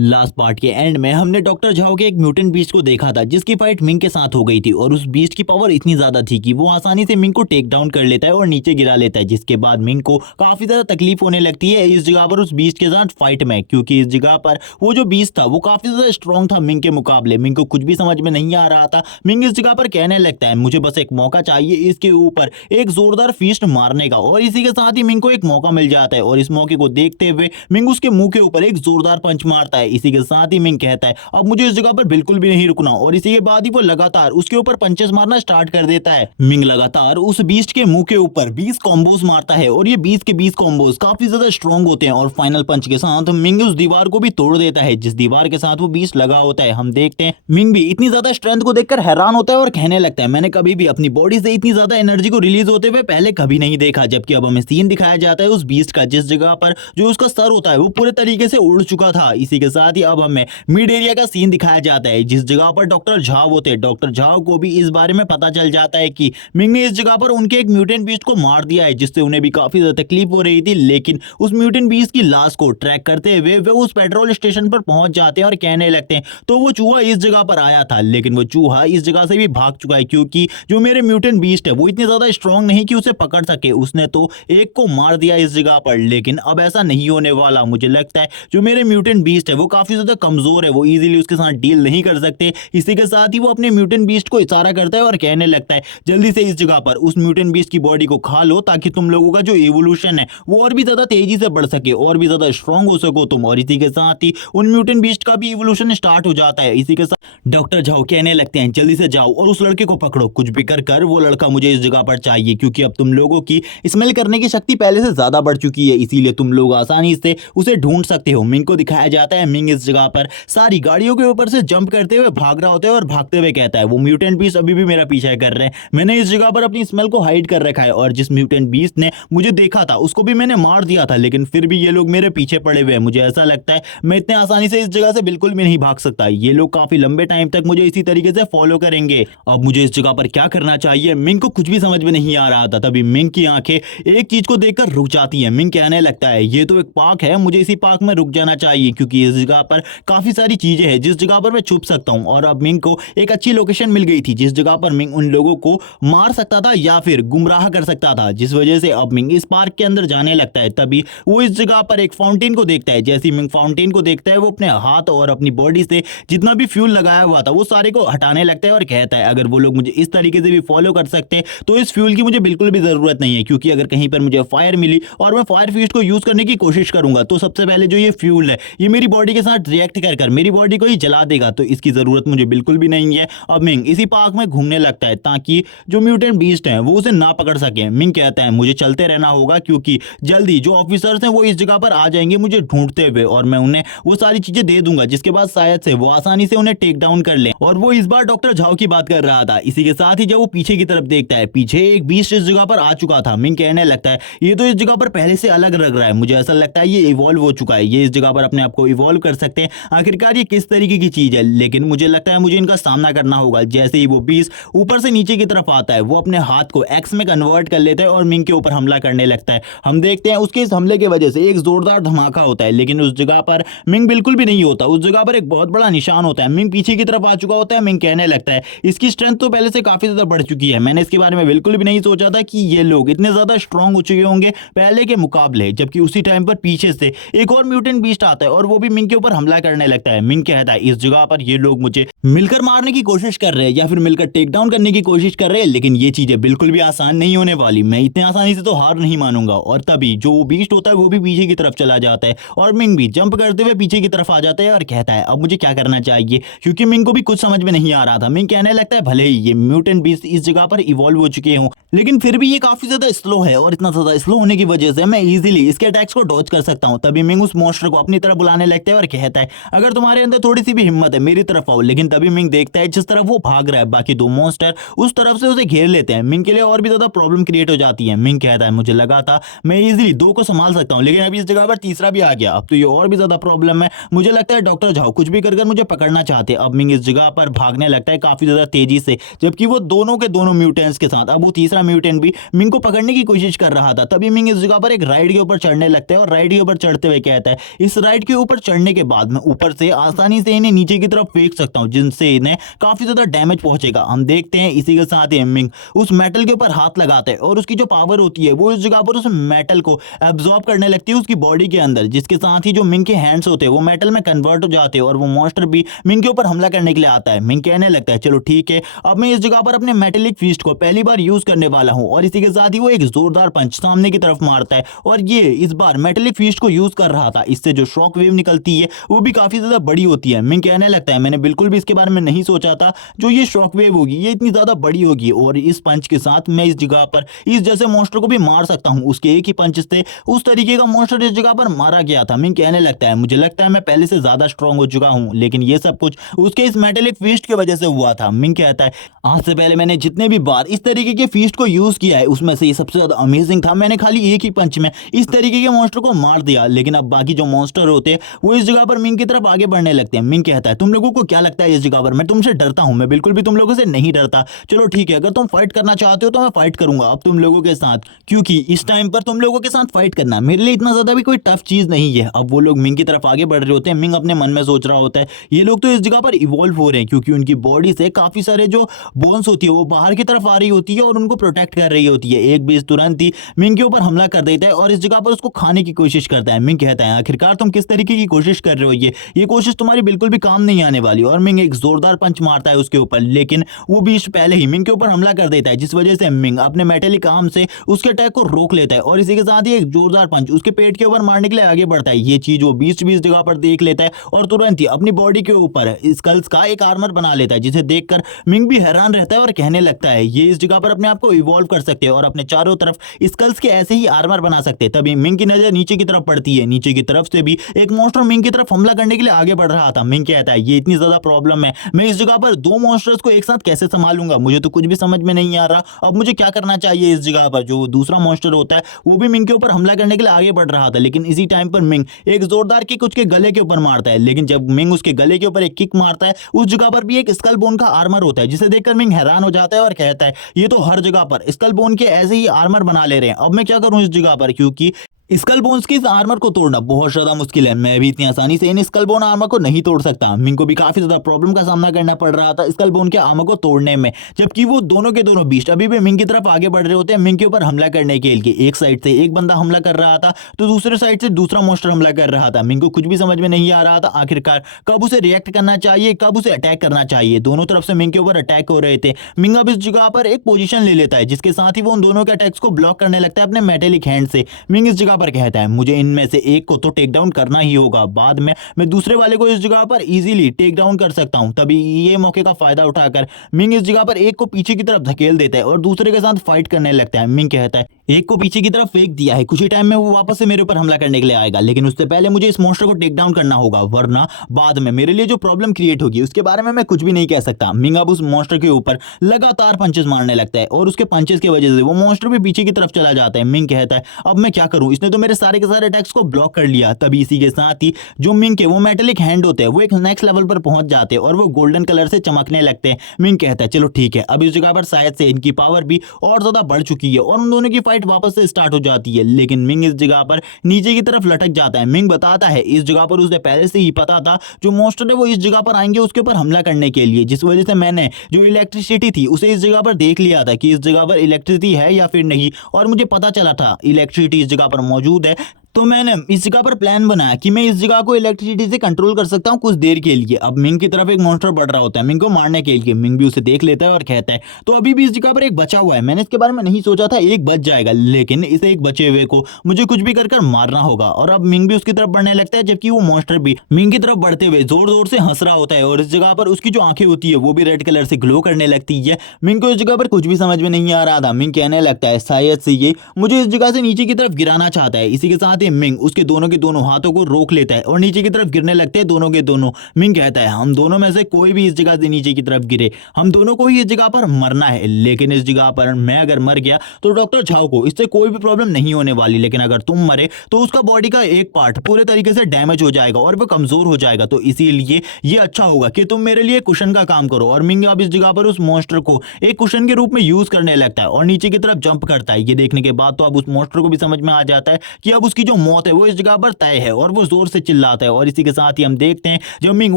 Last part के and में हमने डॉक्टर झाओ के एक म्यूटेंट बीस्ट को देखा था जिसकी फाइट मिंग के साथ हो गई थी और उस बीस्ट की पावर इतनी ज्यादा थी कि वो आसानी से मिंग को टेक डाउन कर लेता है और नीचे गिरा लेता है, जिसके बाद मिंग को काफी ज्यादा तकलीफ होने लगती है इस जगह पर उस बीस्ट के साथ फाइट में, क्योंकि इस जगह पर वो जो बीस्ट था वो काफी ज्यादा स्ट्रॉन्ग था मिंग के मुकाबले। मिंग को कुछ भी समझ में नहीं आ रहा था। मिंग इस जगह पर कहने लगता है मुझे बस एक मौका चाहिए इसके ऊपर एक जोरदार फीस्ट मारने का, और इसी के साथ ही मिंग को एक मौका मिल जाता है और इस मौके को देखते हुए मिंग उसके मुंह के ऊपर एक जोरदार पंच मारता है। इसी के साथ ही मिंग कहता है अब मुझे इस जगह पर बिल्कुल भी नहीं रुकना, और इसी के बाद ही वो लगातार उसके ऊपर पंचेस मारना स्टार्ट कर देता है। मिंग लगातार उस बीस्ट के मुंह के ऊपर 20 कॉम्बोज मारता है और ये 20 के 20 कॉम्बोज काफी ज्यादा स्ट्रॉन्ग होते हैं और फाइनल पंच के साथ मिंग उस दीवार को भी तोड़ देता है जिस दीवार के साथ वो बीस्ट लगा होता है। हम देखते हैं मिंग भी इतनी ज्यादा स्ट्रेंथ को देखकर हैरान होता है और कहने लगता है मैंने कभी भी अपनी बॉडी से इतनी ज्यादा एनर्जी को रिलीज होते हुए पहले कभी नहीं देखा। जबकि अब हमें सीन दिखाया जाता है उस बीस्ट का जिस जगह पर जो उसका सर होता है वो पूरे तरीके से उड़ चुका था। इसी के साथ ही अब हमें मिड एरिया का सीन दिखाया जाता है जिस जगह पर डॉक्टर झाओ होते हैं। डॉक्टर झाओ को भी इस बारे में पता चल जाता है कि मिंग ने इस जगह पर उनके एक म्यूटेंट बीस्ट को मार दिया है, जिससे उन्हें भी काफी ज्यादा तकलीफ हो रही थी। लेकिन उस म्यूटेंट बीस्ट की लाश को ट्रैक करते हुए वे उस पेट्रोल स्टेशन पर पहुंच जाते हैं और कहने लगते हैं तो वो चूहा इस जगह पर आया था, लेकिन वो चूहा इस जगह से भी भाग चुका है क्योंकि जो मेरे म्यूटेंट बीस्ट है वो इतने ज्यादा स्ट्रांग नहीं कि उसे पकड़ सके। उसने तो एक को मार दिया इस जगह पर, लेकिन अब ऐसा नहीं होने वाला। मुझे लगता है जो मेरे म्यूटेंट बीस्ट है वो काफी ज्यादा कमजोर है, वो इजीली उसके साथ डील नहीं कर सकते। इसी के साथ ही वो अपने म्यूटेंट बीस्ट को इशारा करता है और कहने लगता है जल्दी से इस जगह पर उस म्यूटेंट बीस्ट की बॉडी को खा लो ताकि तुम लोगों का जो इवोल्यूशन है वो और भी ज्यादा तेजी से बढ़ सके और भी ज्यादा स्ट्रांग हो सको तुम। और इसी के साथ ही उन म्यूटेंट बीस्ट का भी इवोल्यूशन स्टार्ट हो जाता है। इसी के साथ डॉक्टर झाओ कहने लगते हैं जल्दी से जाओ और उस लड़के को पकड़ो, कुछ भी कर कर वो लड़का मुझे इस जगह पर चाहिए क्योंकि अब तुम लोगों की स्मेल करने की शक्ति पहले से ज्यादा बढ़ चुकी है, इसीलिए तुम लोग आसानी से उसे ढूंढ सकते हो। मिंग को दिखाया जाता है मिंग इस जगह पर सारी गाड़ियों के ऊपर से जंप करते हुए भाग रहा होता है और भागते हुए कहता है वो म्यूटेंट बीस्ट अभी भी मेरा पीछा कर रहे हैं, मैंने इस जगह पर अपनी स्मेल को हाइड कर रखा है और जिस म्यूटेंट बीस्ट ने मुझे देखा था उसको भी मैंने मार दिया था, लेकिन फिर भी ये लोग मेरे पीछे पड़े हुए हैं। मुझे ऐसा लगता है मैं इतने आसानी से इस जगह से बिल्कुल भी नहीं भाग सकता, ये लोग काफी लंबे टाइम तक मुझे इसी तरीके से फॉलो करेंगे। अब मुझे इस जगह पर क्या करना चाहिए मिंग को कुछ भी समझ में नहीं आ रहा था। तभी मिंग की आंखें एक चीज को देखकर रुक जाती है। मिंग कहने लगता है ये तो एक पार्क है, मुझे इसी पार्क में रुक जाना चाहिए क्योंकि इस जगह पर काफी सारी चीजें हैं जिस जगह पर मैं छुप सकता हूं। और अब मिंग को एक अच्छी लोकेशन मिल गई थी जिस जगह पर मिंग उन लोगों को मार सकता था या फिर गुमराह कर सकता था, जिस वजह से अब मिंग इस पार्क के अंदर जाने लगता है। तभी वो इस जगह पर एक फाउंटेन को देखता है। जैसे मिंग फाउंटेन को देखता है वो अपने हाथ और अपनी बॉडी से जितना भी फ्यूल लगाया हुआ था वो सारे को हटाने लगता है और कहता है अगर वो लोग मुझे इस तरीके से भी फॉलो कर सकते हैं तो इस फ्यूल की मुझे बिल्कुल भी जरूरत नहीं है, क्योंकि अगर कहीं पर मुझे फायर मिली और मैं फायर फीस्ट को यूज करने की कोशिश करूंगा तो सबसे पहले जो ये फ्यूल है ये मेरी बॉडी के साथ रिएक्ट कर मेरी बॉडी को ही जला देगा, तो इसकी जरूरत मुझे बिल्कुल भी नहीं है। अब मिंग इसी पार्क में घूमने लगता है ताकि जो म्यूटेंट बीस्ट है वो उसे ना पकड़ सके। मिंग कहता है मुझे चलते रहना होगा क्योंकि जल्दी जो ऑफिसर्स हैं वो इस जगह पर आ जाएंगे मुझे ढूंढते हुए और मैं उन्हें वो सारी चीजें दे दूंगा जिसके बाद शायद से वो आसानी से उन्हें टेक डाउन कर ले। और वो इस बार डॉक्टर झाओ की बात कर रहा था। इसी के साथ ही जब वो पीछे की तरफ देखता है पीछे एक बीस्ट इस जगह पर आ चुका था। मिंग कहने लगता है ये तो इस जगह पर पहले से अलग लग रहा है, मुझे ऐसा लगता है ये इवॉल्व हो चुका है, ये इस जगह पर अपने आप को इवॉल्व कर सकते हैं। आखिरकार ये किस तरीके की चीज है, लेकिन मुझे लगता है मुझे इनका सामना करना होगा। जैसे ही वो बीस्ट ऊपर से नीचे की तरफ आता है वो अपने हाथ को एक्स में कन्वर्ट कर लेता है और मिंग के ऊपर हमला करने लगता है। हम देखते हैं उसके इस हमले की वजह से एक जोरदार धमाका होता है, लेकिन उस जगह पर मिंग बिल्कुल भी नहीं होता। उस जगह पर एक बहुत बड़ा निशान होता है। मिंग पीछे की तरफ आ चुका होता है। मिंग कहने लगता है इसकी स्ट्रेंथ तो पहले से काफी ज्यादा बढ़ चुकी है, मैंने इसके बारे में बिल्कुल भी नहीं सोचा था कि ये लोग इतने ज्यादा स्ट्रांग हो चुके होंगे पहले के मुकाबले। जबकि उसी टाइम पर पीछे से एक और म्यूटेंट बीस्ट आता है और वो भी मिंग के ऊपर हमला करने लगता है। मिंग कहता है इस जगह पर ये लोग मुझे मिलकर मारने की कोशिश कर रहे हैं या फिर मिलकर टेक डाउन करने की कोशिश कर रहे हैं, लेकिन ये चीजें बिल्कुल भी आसान नहीं होने वाली, मैं इतने आसानी से तो हार नहीं मानूंगा। और तभी जो बीस्ट होता है वो भी पीछे की तरफ चला जाता है और मिंग भी जंप करते हुए पीछे की तरफ आ जाता है और कहता है अब मुझे क्या करना चाहिए, क्योंकि मिंग को भी कुछ समझ में नहीं आ रहा था। मिंग कहने लगता है भले ही ये म्यूटेंट बीस्ट इस जगह पर इवॉल्व हो चुके हों लेकिन फिर भी ये काफी ज्यादा स्लो है और इतना ज्यादा स्लो होने की वजह से मैं इजीली इसके अटैक्स को डॉज कर सकता हूं। तभी मिंग उस मॉन्स्टर को अपनी तरफ बुलाने लगता है और कहता है अगर तुम्हारे अंदर थोड़ी सी भी हिम्मत है मेरी तरफ आओ। लेकिन तभी मिंग देखता है जिस तरफ वो भाग रहा है बाकी दो मॉन्स्टर उस तरफ से उसे घेर लेते हैं। मिंग के लिए और भी ज्यादा प्रॉब्लम क्रिएट हो जाती है। मिंग कहता है मुझे लगा था मैं इजीली दो को संभाल सकता हूं, लेकिन अभी इस जगह पर तीसरा भी आ गया, अब तो ये और भी ज्यादा प्रॉब्लम है। मुझे लगता है डॉक्टर झाओ कुछ भी कर मुझे पकड़ना चाहते हैं। अब मिंग इस जगह पर भागने लगता है काफी ज्यादा तेजी से, जबकि वो दोनों के दोनों म्यूटेंट्स के साथ अब वो तीसरा म्यूटेंट भी मिंग को पकड़ने की कोशिश कर रहा था। तभी मिंग इस जगह पर एक राइड के ऊपर चढ़ने लगता है और राइड के ऊपर चढ़ते हुए कहता है इस राइड के ऊपर चढ़ने करने के बाद मैं ऊपर से आसानी से इन्हें नीचे की तरफ फेंक सकता हूँ, जिनसे इन्हें काफी ज्यादा डैमेज पहुंचेगा। हम देखते हैं इसी के साथ ही मिंग उस मेटल के ऊपर हाथ लगाता है और उसकी जो पावर होती है वो इस जगह पर उस मेटल को एब्जॉर्ब करने लगती है उसकी बॉडी के अंदर, जिसके साथ ही जो मिंग के हैंड्स होते हैं वो मेटल में कन्वर्ट हो जाते हैं और वो मॉन्स्टर भी मिंग के ऊपर हमला करने के लिए आता है। मिंग कहने लगता है चलो ठीक है, अब मैं इस जगह पर अपने मेटेलिक फिस्ट को पहली बार यूज करने वाला हूं, और इसी के साथ ही वो एक जोरदार पंच सामने की तरफ मारता है और ये इस बार मेटेलिक फिस्ट को यूज कर रहा था। इससे जो शॉक वेव निकलती है वो भी काफी ज्यादा बड़ी होती है। मिंग कहने लगता है मैंने बिल्कुल भी इसके बारे में नहीं सोचा था जो ये शॉक वेव होगी ये इतनी ज्यादा बड़ी होगी, और इस पंच के साथ मैं इस जगह पर इस जैसे मॉन्स्टर को भी मार सकता हूं। उसके एक ही पंच से उस तरीके का मॉन्स्टर इस जगह पर मारा गया था। मिंग कहने लगता है मुझे लगता है मैं पहले से ज्यादा स्ट्रांग हो चुका हूं, लेकिन ये सब कुछ उसके इस मेटेलिक फिस्ट की वजह से हुआ था। मिंग कहता है आज से पहले मैंने जितने भी बार इस तरीके के फिस्ट को यूज किया है उसमें से ये सबसे ज्यादा अमेजिंग था। मैंने खाली एक ही पंच में इस तरीके के मॉन्स्टर को मार दिया, लेकिन अब बाकी जो मॉन्स्टर होते हैं वो इस जगह पर मिंग की तरफ आगे बढ़ने लगते हैं। मिंग कहता है तुम लोगों को क्या लगता है इस जगह पर मैं तुमसे डरता हूं? मैं बिल्कुल भी तुम लोगों से नहीं डरता। चलो ठीक है, अगर तुम फाइट करना चाहते हो तो मैं फाइट करूंगा अब तुम लोगों के साथ, क्योंकि इस टाइम पर तुम लोगों के साथ फाइट करना मेरे लिए इतना ज्यादा भी कोई टफ चीज नहीं है। अब वो लोग मिंग की तरफ आगे बढ़ रहे होते हैं। मिंग अपने मन में सोच रहा होता है ये लोग तो इस जगह पर इवॉल्व हो रहे हैं, क्योंकि उनकी बॉडी से काफी सारे जो बोन्स होती है वो बाहर की तरफ आ रही होती है और उनको प्रोटेक्ट कर रही होती है। एक बीस तुरंत ही मिंग के ऊपर हमला कर देता है और इस जगह पर उसको खाने की कोशिश करता है। मिंग कहता है आखिरकार तुम किस तरीके की कोशिश कर रहे हो, ये कोशिश तुम्हारी बिल्कुल भी काम नहीं आने वाली। और मिंग एक जोरदार पंच मारता है उसके ऊपर, लेकिन वो बीच पहले ही मिंग के ऊपर हमला कर देता है, जिस वजह से मिंग अपने मेटेलिक आर्म से उसके अटैक को रोक लेता है और इसी के साथ ही एक जोरदार पंच उसके पेट के ऊपर मारने के लिए आगे बढ़ता है। ये चीज वो बीच बीच जगह पर देख लेता है और तुरंत ही अपनी बॉडी के ऊपर स्कल्स का एक आर्मर बना लेता है, जिसे देखकर मिंग भी हैरान रहता है और कहने लगता है ये इस जगह पर अपने आप को इवॉल्व कर सकते हैं और अपने चारों तरफ स्कल्स के ऐसे ही आर्मर बना सकते हैं। तभी मिंग की नजर नीचे की तरफ पड़ती है। नीचे की तरफ से भी एक मॉन्स्टर मिंग की तरफ हमला करने के लिए आगे बढ़ रहा था। मिंग कहता है ये इतनी ज्यादा प्रॉब्लम है, मैं इस जगह पर दो मॉन्स्टर्स को एक साथ कैसे संभालूंगा, मुझे तो कुछ भी समझ में नहीं आ रहा। अब मुझे क्या करना चाहिए इस जगह पर। जो दूसरा मॉन्स्टर होता है वो भी मिंग के ऊपर हमला करने के लिए आगे बढ़ रहा था, लेकिन इसी टाइम पर मिंग एक जोरदार किक उसके गले के ऊपर मारता है। लेकिन जब मिंग उसके गले के ऊपर एक किक मारता है उस जगह पर भी एक स्कल बोन का आर्मर होता है, जिसे देखकर मिंग हैरान हो जाता है और कहता है ये तो हर जगह पर स्कल बोन के ऐसे ही आर्मर बना ले रहे हैं, अब मैं क्या करूं इस जगह पर, क्योंकि स्कल बोन्स के इस आर्मर को तोड़ना बहुत ज्यादा मुश्किल है। मैं भी इतनी आसानी से इन स्कल बोन आर्मर को नहीं तोड़ सकता। मिंग को भी काफी ज्यादा प्रॉब्लम का सामना करना पड़ रहा था स्कल बोन के आर्मर को तोड़ने में, जबकि वो दोनों के दोनों बीस्ट अभी भी मिंग की तरफ आगे बढ़ रहे होते हैं मिंग के ऊपर हमला करने के लिए। एक साइड से एक बंदा हमला कर रहा था तो दूसरे साइड से दूसरा मॉन्स्टर हमला कर रहा था। मिंग को कुछ भी समझ में नहीं आ रहा था आखिरकार कब उसे रिएक्ट करना चाहिए, कब उसे अटैक करना चाहिए। दोनों तरफ से मिंग के ऊपर अटैक हो रहे थे। मिंग अब इस जगह पर एक पोजीशन ले लेता है, जिसके साथ ही वो उन दोनों के अटैक्स को ब्लॉक करने लगता है अपने मेटेलिक हैंड से। मिंग इस जगह पर कहता है मुझे इनमें से एक को तो टेक डाउन करना ही होगा, बाद में मैं दूसरे वाले को इस जगह पर इजीली टेक डाउन कर सकता हूं। तभी ये मौके का फायदा उठाकर मिंग इस जगह पर एक को पीछे की तरफ धकेल देता है और दूसरे के साथ फाइट करने लगता है। मिंग कहता है एक को पीछे की तरफ फेंक दिया है, कुछ ही टाइम में वो वापस से मेरे ऊपर हमला करने के लिए आएगा, लेकिन उससे पहले मुझे इस मॉन्स्टर को टेक डाउन करना होगा, वरना बाद में मेरे लिए जो प्रॉब्लम क्रिएट होगी उसके बारे में मैं कुछ भी नहीं कह सकता। मिंग अब उस मॉन्स्टर के ऊपर लगातार पंचेस मारने लगता है और उसके पंचेस की वजह से वो मॉन्स्टर भी पीछे की तरफ चला जाता है। मिंग कहता है अब मैं क्या करूं, इसने तो मेरे सारे के सारे अटैक्स को ब्लॉक कर लिया। तभी इसी के साथ ही जो मिंग के वो मेटेलिक हैंड होते हैं वो एक नेक्स्ट लेवल पर पहुंच जाते हैं और वो गोल्डन कलर से चमकने लगते हैं। मिंग कहता है चलो ठीक है, अब इस जगह पर शायद से इनकी पावर भी और ज्यादा बढ़ चुकी है और उन दोनों की फाइट वापस से स्टार्ट हो जाती है। लेकिन मिंग इस जगह पर नीचे की तरफ लटक जाता है। मिंग बताता है इस जगह पर उसे पहले से ही पता था जो मॉन्स्टर है वो इस जगह पर आएंगे उसके ऊपर हमला करने के लिए, जिस वजह से मैंने जो इलेक्ट्रिसिटी थी उसे इस जगह पर देख लिया था कि इस जगह पर इलेक्ट्रिसिटी है या फिर नहीं, और मुझे पता चला था इलेक्ट्रिसिटी इस जगह पर मौजूद है। तो मैंने इस जगह पर प्लान बनाया कि मैं इस जगह को इलेक्ट्रिसिटी से कंट्रोल कर सकता हूं कुछ देर के लिए। अब मिंग की तरफ एक मॉन्स्टर बढ़ रहा होता है मिंग को मारने के लिए। मिंग भी उसे देख लेता है और कहता है तो अभी भी इस जगह पर एक बचा हुआ है, मैंने इसके बारे में नहीं सोचा था एक बच जाएगा, लेकिन इसे एक बचे हुए को मुझे कुछ भी कर मारना होगा। और अब मिंग भी उसकी तरफ बढ़ने लगता है, जबकि वो मॉन्स्टर भी मिंग की तरफ बढ़ते हुए जोर जोर से हंस रहा होता है और इस जगह पर उसकी जो आंखें होती है वो भी रेड कलर से ग्लो करने लगती है। मिंग को इस जगह पर कुछ भी समझ में नहीं आ रहा था। मिंग कहने लगता है शायद से ये मुझे इस जगह से नीचे की तरफ गिराना चाहता है। इसी के साथ ही मिंग उसके दोनों के दोनों हाथों को रोक लेता है और नीचे की तरफ गिरने लगते हैं दोनों के दोनों। मिंग कहता है हम दोनों में से कोई भी इस जगह से नीचे की तरफ गिरे, हम दोनों को ही इस जगह पर मरना है, लेकिन इस जगह पर मैं अगर मर गया तो डॉक्टर झाओ को इससे कोई भी प्रॉब्लम नहीं होने वाली, लेकिन अगर तुम मरे तो उसका बॉडी का एक पार्ट पूरे तरीके से डैमेज हो जाएगा और वो कमजोर हो जाएगा, तो इसीलिए ये अच्छा होगा कि तुम मेरे लिए कुशन का काम करो। और मिंग अब इस जगह पर उस मॉन्स्टर को एक कुशन के रूप में यूज करने लगता है और नीचे की तरफ जंप करता है। ये देखने के बाद तो अब उस मॉन्स्टर को भी समझ में आ जाता है कि अब उसकी जो मौत है वो इस जगह पर तय है। और वो जोर से चिल्लाता है और इसी के साथ ही हम देखते हैं जब मिंग